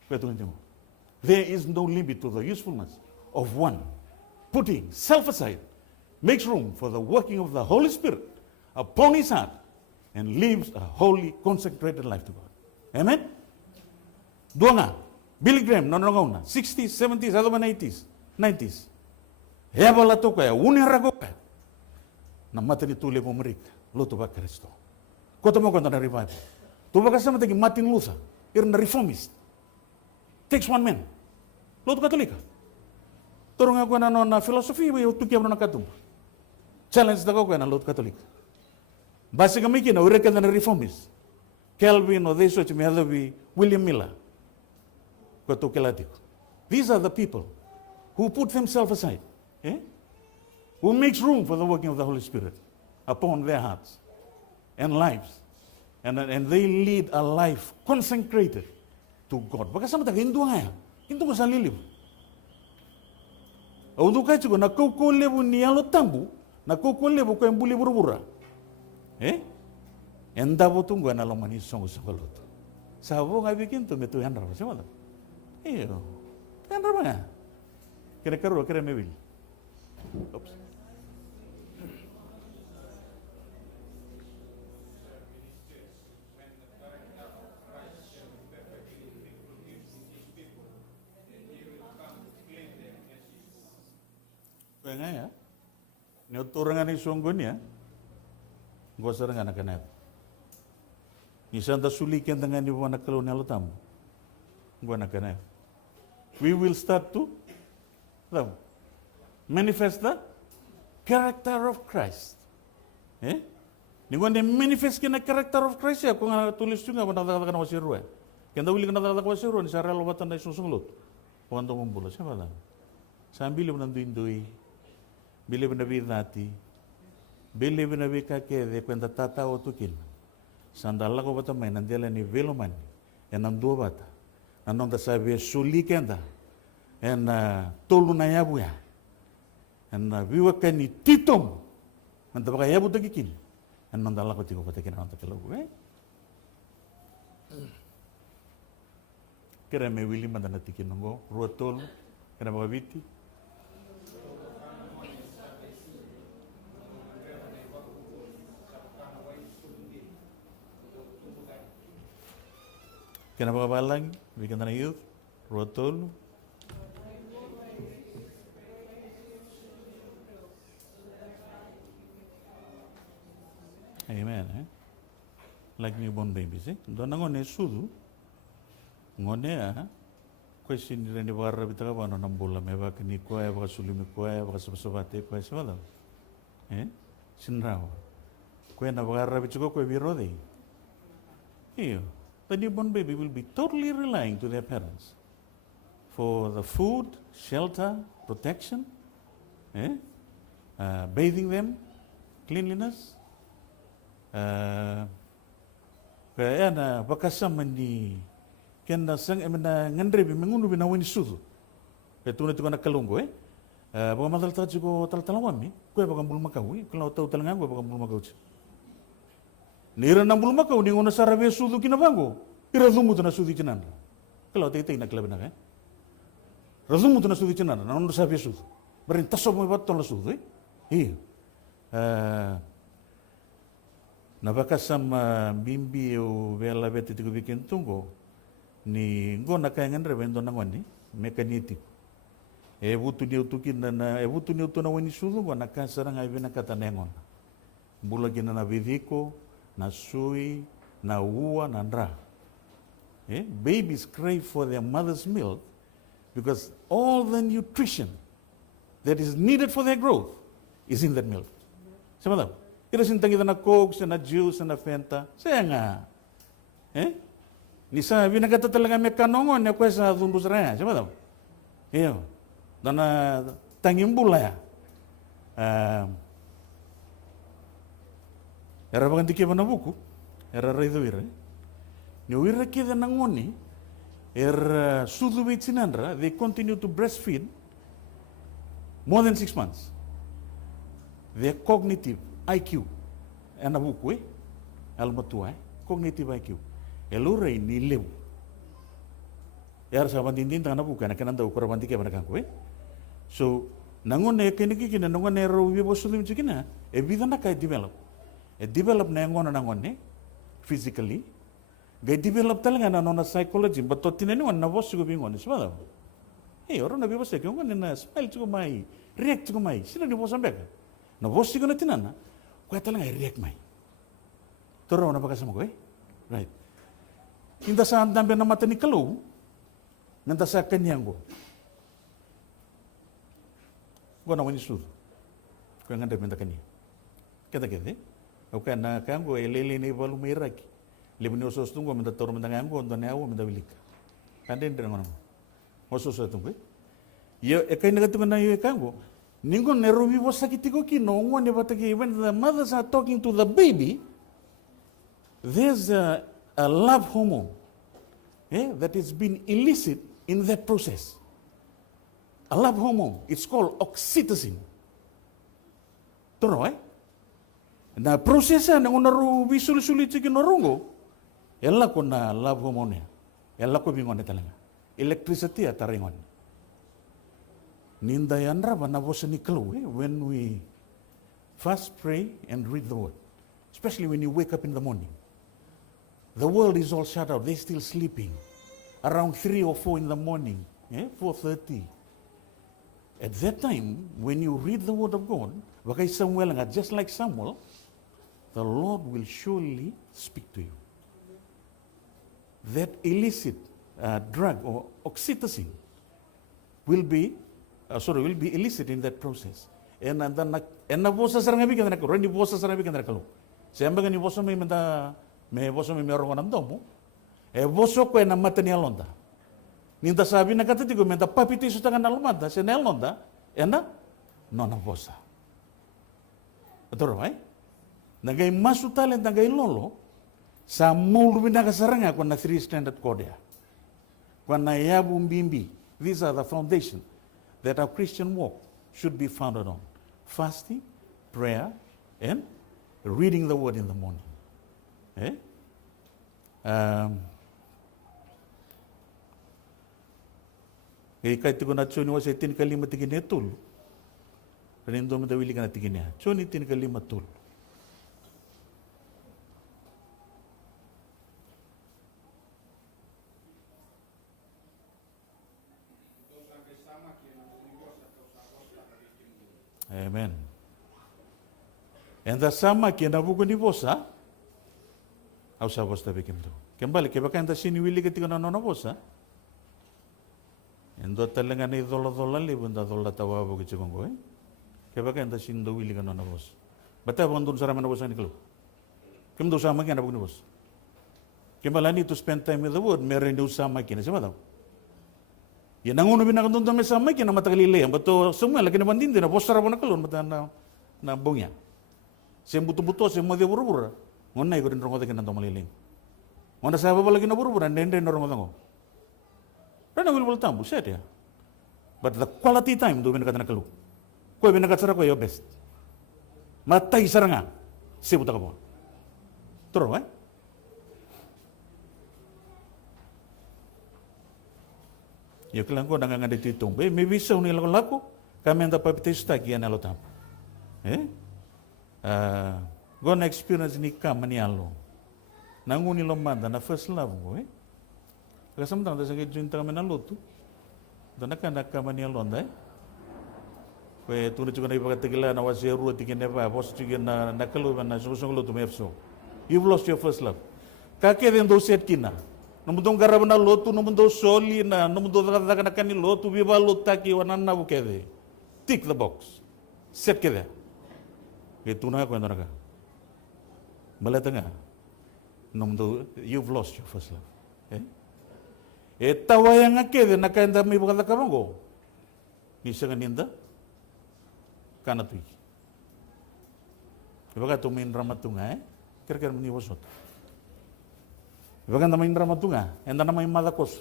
There is no limit to the usefulness of one. Putting self aside makes room for the working of the Holy Spirit upon his heart and lives a holy, consecrated life to God. Amen? Dua nga, Billy Graham, nanongauna, 60s, 70s, other one 80s, 90s. Hebala to kaya, unirago kaya. Na matani tule mo merik, loto ba Kristo. Kota mo kanta na revival. Tuba kasama tagi Martin Luther, na reformist. Takes one man. Loto Katolika. Turong ako na philosophy, may utukiam na nakatumbo. Challenge na ko na loto Katolika. Basi kami kina, ureka na reformist. Calvin or this which may other be William Miller. These are the people who put themselves aside, who makes room for the working of the Holy Spirit upon their hearts and lives. And they lead a life consecrated to God. Baka sama taga Hindu nga, Hindu ko sa lilib. Audu ka chuko, nakukulebu ni alo tambu, nakukulebu ko yung buli burubura. Enda bo tunggu na lomani songo sangolot. Sabo nga bikin to metu yan rawa, siya iyo, yan rawa nga. Kira-karo, kira-mewil. Oops. Kaya nga ya, niuturangan ni sunggun ya, gua serang anak kanep. Nisanta sulikan dengan ibu anak kolonial tamu, gua anak kanep. We will start to manifest the character of Christ. Ni gua ne manifest kena character of Christ ya, kung tulis juga pada kata-kata wasiru ya. Kenda wili kena kata-kata wasiru ni sarel lobatan dari susung lut. Kuanto membulat siapa lah? Sambil menandui bile benabi nati, bile benabi kakede kwenda tata otukin. Sandala ko bata may nandela ni veloman, en nandua bata, nanonda sabi suli kenda, en tolu na yabu ya, en viwa kani titom, nanda baka yabu tagikin, en nandala ko tiko patakin nanda kelabu, Kira me wili mandana tikin nongo, ruwa tolu, kena baka biti. Kena balang, bikin tanah youth, rotol. Amen. Like newborn babies, Don't ngone sudu, ngone question ni rendi barra bitaka bano nambola meba kini kuai baka sulimi kuai baka sabate kuai sebala. Sinrawa. Kuai na barra bitako kuai birode. Iyo. The newborn baby will be totally relying to their parents for the food, shelter, protection, bathing them, cleanliness. Kaya na bakasama ni kena sang emena ngandrebi mengunu binawin sudu. Kaya tunay tuka nakalunggo baka madalta jugo taltalawami, kuya baka bulmakawi, kalau tahu talangan kuya baka bulmakawi. Nira na bulmakaw ni ngona sarabe sudu kinabango. Ira zumu tu na sudi cinan. Kalau tete na klabe na Razumu tu na sudi cinan, na ngona sarabe sudu. Berin taso mo baton la sudu. Nabakasama bimbi o vela vete tiku bikin tunggo ni go nakayangan revendo nangwani mekanitiku. E vutu ni utukin na e vutu ni utuna wani sulu go nakasarang ai vena katanengon. Bulagi na vidiko, na sui, na ua, na ndra. Babies crave for their mother's milk because all the nutrition that is needed for their growth is in that milk. Sama tahu? Kita sintang kita na Coke, na juice, na Fanta. Saya nga. Ni sabi na kata talaga may kanongon na kwesa thumbus raya. Sama tahu? Iyo. Dana tangimbula ya. Era baganti kia na buku. Era raido ira. Ni wira kia nangoni. Era sudu bitsinandra. They continue to breastfeed more than 6 months. Their cognitive IQ, ana buku almatua, cognitive IQ. Elure ni leu. Yar saban tintin tangana buku, ana kananda ukura banti kia kangku. So nangone keniki kina nangone ro wibo sulim cikina. Vida na kai develop. Develop na ngona nangone physically. Gai develop talaga na nona psychology. Bato tinani wan na boss ko bingon. Sebab orang nabi boss ke ngone na smile cukup mai, react cukup mai. Sila ni boss ambek. Na boss ko na tinana. Kaya talaga react mai. Toro na pakasama ko right. Hinda sa andambe na mata ni kalau, nanta sa kanyang ko. Ko na wani sur. Ko nganda benda kanya. Kata. Okay na kango elele ni balu meraki. Lebih osos tunggu minta toro minta kango untuk nyawa minta wilika. Kanden dengan mana? Osos tunggu. Ya ekai negatu kana ye kango. Ningo nerobi bosakitiko kino ngone bataki when the mothers are talking to the baby, there's a love hormone that is being illicit in that process. A love hormone. It's called oxytocin. Toro na prosesa na unaru bisul-sulit cikin norungo, ella ko na love hormone. Ella ko bingon talaga. Electricity ataringon. Nindayandra banavos ni clue when we fast pray and read the word, especially when you wake up in the morning. The world is all shut out. They're still sleeping. Around 3 or 4 in the morning, 4:30. At that time, when you read the word of God, just like Samuel, the Lord will surely speak to you. That illicit drug or oxytocin will be illicit in that process. And na bosa sarang abi kan nakalo, ni bosa sarang abi kan nakalo. Siyamba kan ni bosa may bosa may meron ng domo. Boso ko na mata ni alonda. Ninda sabi na katitigo menta papiti su tangan alonda, se na alonda, na no bosa. Betul right? Nagay masu talent nagay lolo sa mulbi na kasaranga ko na 3 standard code ya. Kwa na yabu mbimbi. These are the foundation that our Christian walk should be founded on. Fasting, prayer, and reading the word in the morning. Kahit ko na tsuni was 10 kalima tigin etul. Kanindo madawili ka na tigin niya. Tsuni 10 kalima tul. Amen. And the sama kinabugo ni bosa, au sa bosta bikim to. Kembali ke bakan ta sini wili ketika na bosa. Endo talaga ni dola le bunda dola tawa bo ke chongo Ke bakan ta sini do wili kana na bosa. Bata bandun sarama na bosa ni kelo. Kim do sama kina bugo ni bosa. Kembali ni to spend time with the word, meron do sama kina sama daw. Ya nangono binakandun ta sama kina matagalile, bato semua lagi na bandin din na bosa ra na kalon mata na bongya. Sem buto-buto sem mo de buru-buru. Ngonna ko rin rongo kina to maliling. Ngonna sa baba lagi na buru-buru ndende no rongo tango. Rana will tambu set ya. But the quality time do binakata na kalu. Ko binakata ko yo best. Matay saranga. Sibuta ka po. Turo Ya kelang ko nangang dititong. May bisa unil lako kami ang tapapitista kiyan alotam. Go na experience ni kama ni alo. Nanguni lomanda na first love go Kasamtang da sakit junta kami na luto. Dona kana kama ni alo ndai. Kwe tuna juga na ipakatigila na wasi ruwa tikin neba. Bos juga na nakalu na susung luto mefso. You've lost your first love. Kake den do set kina. Namundong garab na luto, namundong soli na, namundong daga na kani luto, biba luto taki wanana bukede. Tick the box. Set kede. Kaya tuna ko na ka. Malata nga. You've lost your first love. Tawa yang akede nakaenda may bukata kabango. Nisa kaninda kanatui. Ibaga tumain ramatunga kira-kira meniwasot. Ibaga namain ramatunga, enda namain madakos.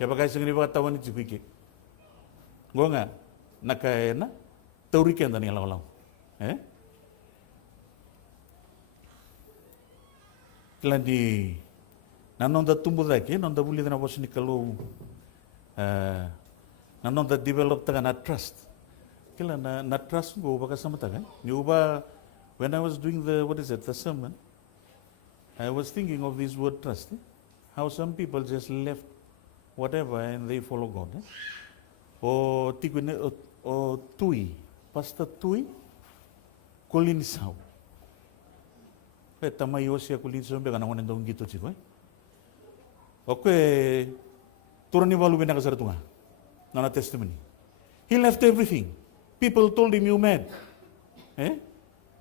Ibaga isang ibaga tawa ni Tsipiki. Gua nga nakaena tauriken dan ilaw-law. Kailan di nanonda tumbuh lagi, nanonda buli na bos ni kalau nanonda develop taga na trust. Kailan na trust go baka sama taga. Niuba when I was doing the sermon, I was thinking of this word trust. How some people just left whatever and they follow God. O tikuine o tui, pastor tui, kolinisau. Tama yosia kulinsau bega nangon endong gitu ciko. Okay, turun ni walu bina kasaratunga. Nana testimony. He left everything. People told him you mad.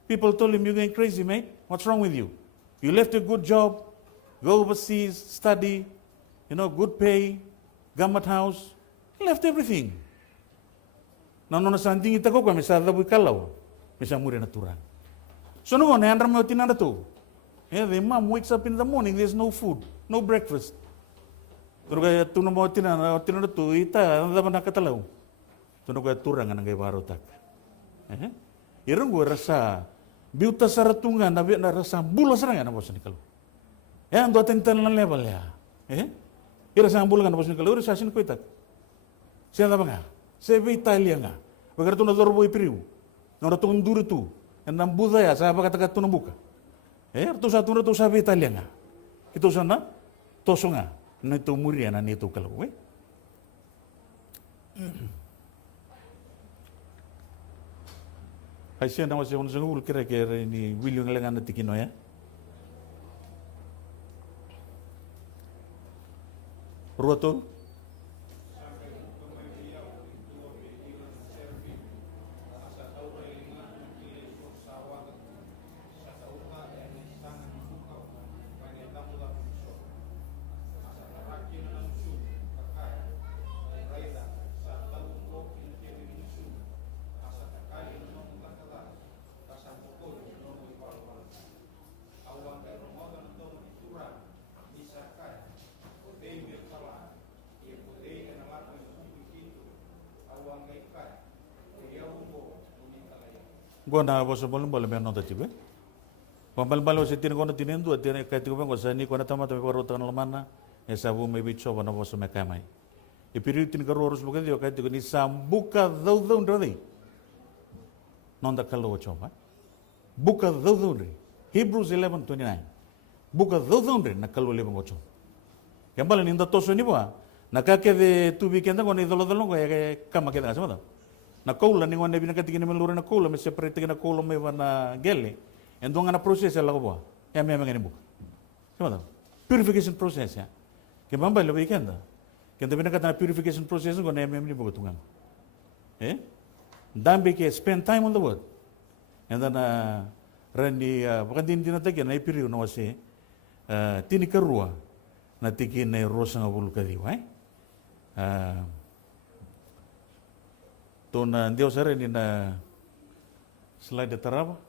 People told him you're going crazy, mate. What's wrong with you? You left a good job, go overseas, study, good pay, gammat house. He left everything. Nanono santing ita ko kami sa dabu kalau, misa muri na turang. So no, na andram mo tinanda to. The mom wakes up in the morning, there's no food, no breakfast. Pero kaya tuno mo tinanda to, ita anda ba nakatalaw. Tuno kaya turang ang ngay barotak. Irang gua rasa biuta saratungan na rasa bula sarang na bos ni kalau. Ando atentan na level ya. Ira sa bulan na bos ni kalau ira sa sin ko itak. Siya ba nga? Sebe Italia nga. Bagar tu na dorbo ipiriu. Na ora tu nduru tu. Enam budaya sa pagkatagat tu na buka. Tu sa tu na tu sa Italia nga. Ito sana toso nga. Na ito murian na nito kalau. Ay siya na siya sa ngul kira-kira ni William Langan na tikino ya. Ruato gua na bos boleh menon tadi be. Pambal-bal si tin kono tinen tu tin kait ko bang sa ni kono tama tama ko tan lamana sabu may bicho bana bos mekamai. Ipiri tin karo harus bukan dia kait ko ni sambuka dau ndrai. Non da kallo choma. Buka dau ndrai. Hebrews 11:29. Buka dau ndrai na kallo le bangocho. Kembali ninda toso ni ba. Nakake de tu weekend ko ni dolo ko kama kita sama ta. Na koula ni ngone bina katigin men lura na koula me separate na koula me wana gele endo ngana proses la ko ba ya me ngani buk sama purification process ya ke bamba lo weekend ke bina kata purification process ko na me buk tungan dambe ke spend time on the word and then rani bukan din tagi na ipiriu na wase tini karua na tikin na rosa nga bulu kadiwa Tuna Deus era ni na slide tarava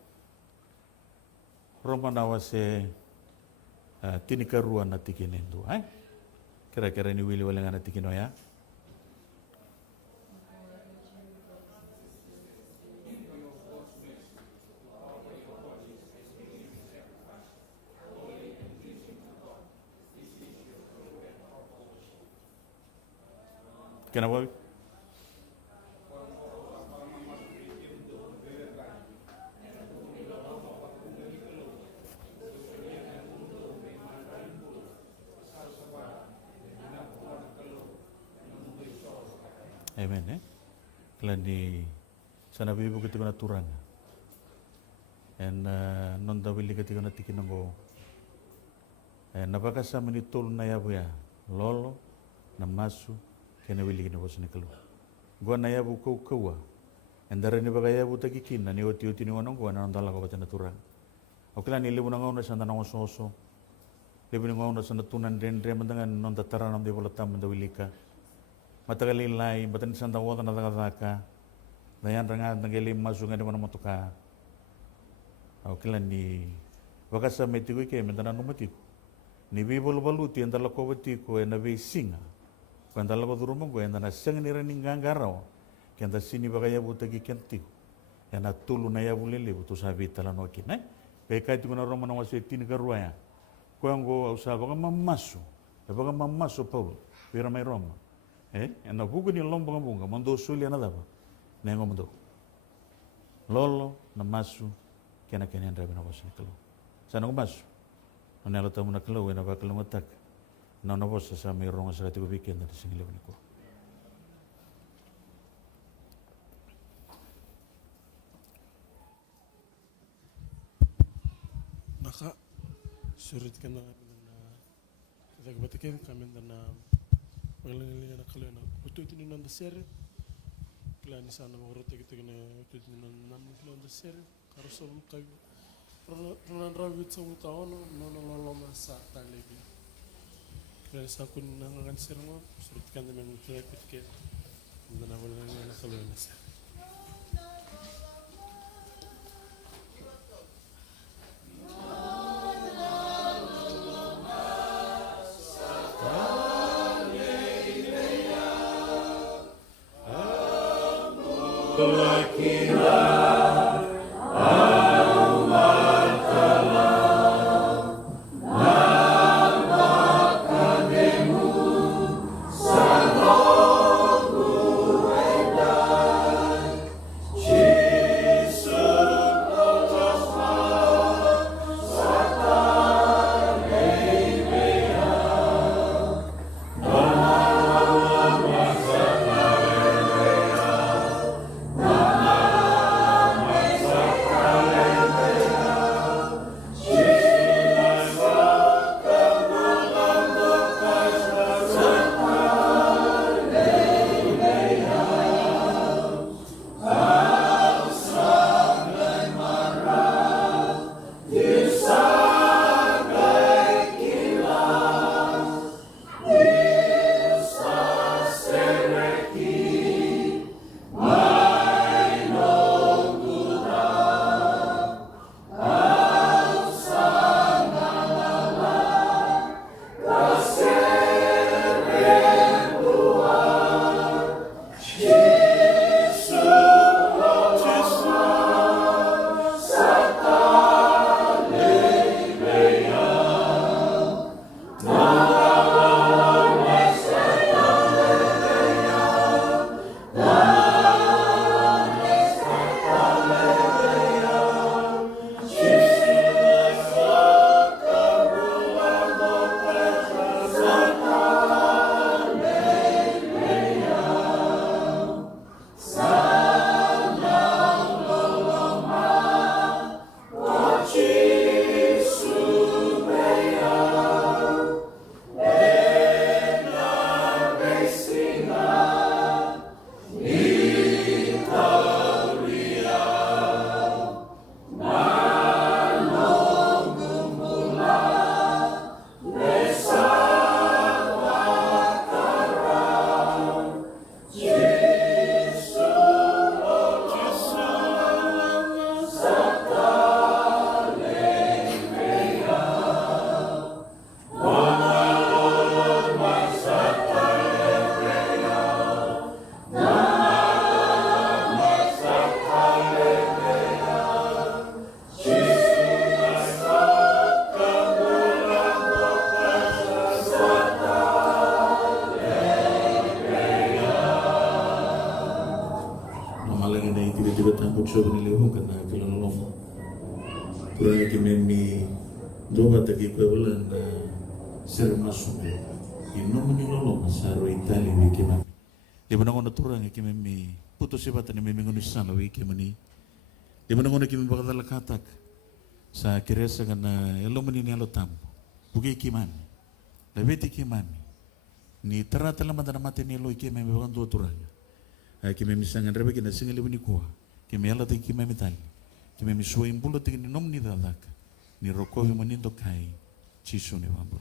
Roma na wase tinikaruan na tikinendo kira-kira ni Willy wala nga na tikino ya kenapa Amen. Klani sana bibu ketika na turang. En non dawili ketika na tikinango. Napakasa menitol na yabu ya lolo na masu kena wili kena bos ni kalu. Gua na yabu kau. Endara ni baga yabu takikin na ni oti ni wanong gua na ndala ko batana turang. Okela ni lebu na ngau na sanda na ngoso. Lebu ni ngau na sanda tunan dendre mendangan non tatara nam de bola tam dawilika. Matagali lai batan sanda wota na taka. Dayan ranga nageli masu ngade mana motoka. Okela ni bakasa metiku ke mentana no metiku. Ni bibol baluti antala ko betiku na be singa. Kuantala ko durumong ko na sang ni raning gangarao. Kanta sini bagaya buta ki kenti. Ya na tulu na ya bulele butu sabi tala no kinai. Kaya kahit ko na roma na wasi tini karuaya. Ko ngo usaba ka mamaso. Ya baga mamaso Paul. Pira may Roma. Na buku ni lomba ka bunga mando suli na daba. Na ngo mando. Lolo na masu kena kena ndra na wasi kalo. Sana ko masu. Nalo tamu na kalo na ba kalo matak. Na bosa sa may ronga sa katigo bikin na singile ko. Maka surit ka na nagbatikir kami na paglalili na kalo na uto ito nung nandasere kaya ni sana makurote kita na uto ito nung nandasere karusol kag ranan rawit sa mga tao no naloloma sa talibi kaya sa kun nangangansir mo surit ka na may magpitikir na wala na kalo na sir. Show ni leo kana kila lomo. Pura que me doba taki kwebula na ser masume. Ino mani lomo saro Italia wiki na. Di mana ngono turang ki memi putus sebatan ni memi ngono sana wi ki mani. Di mana ngono ki memi bakal katak sa kiresa kana elo mani ni alo tam. Buki ki man. Lebih ti ki man. Ni terata lama tanah mati ni elo ki memi bakal turang. Ki memi sangan rebe ki na singa lebu ni kuah. Ki memi ala ti ki memi tali. Ki memi suai imbulo ti ni nom ni dalak. Ni roko wi mani to kai. Cisu ni wambro.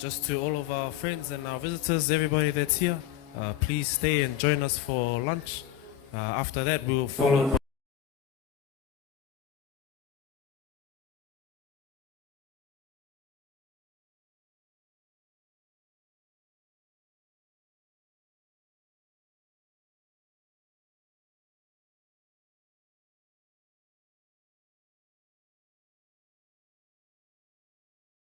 Just to all of our friends and our visitors, everybody that's here, please stay and join us for lunch. After that, we will follow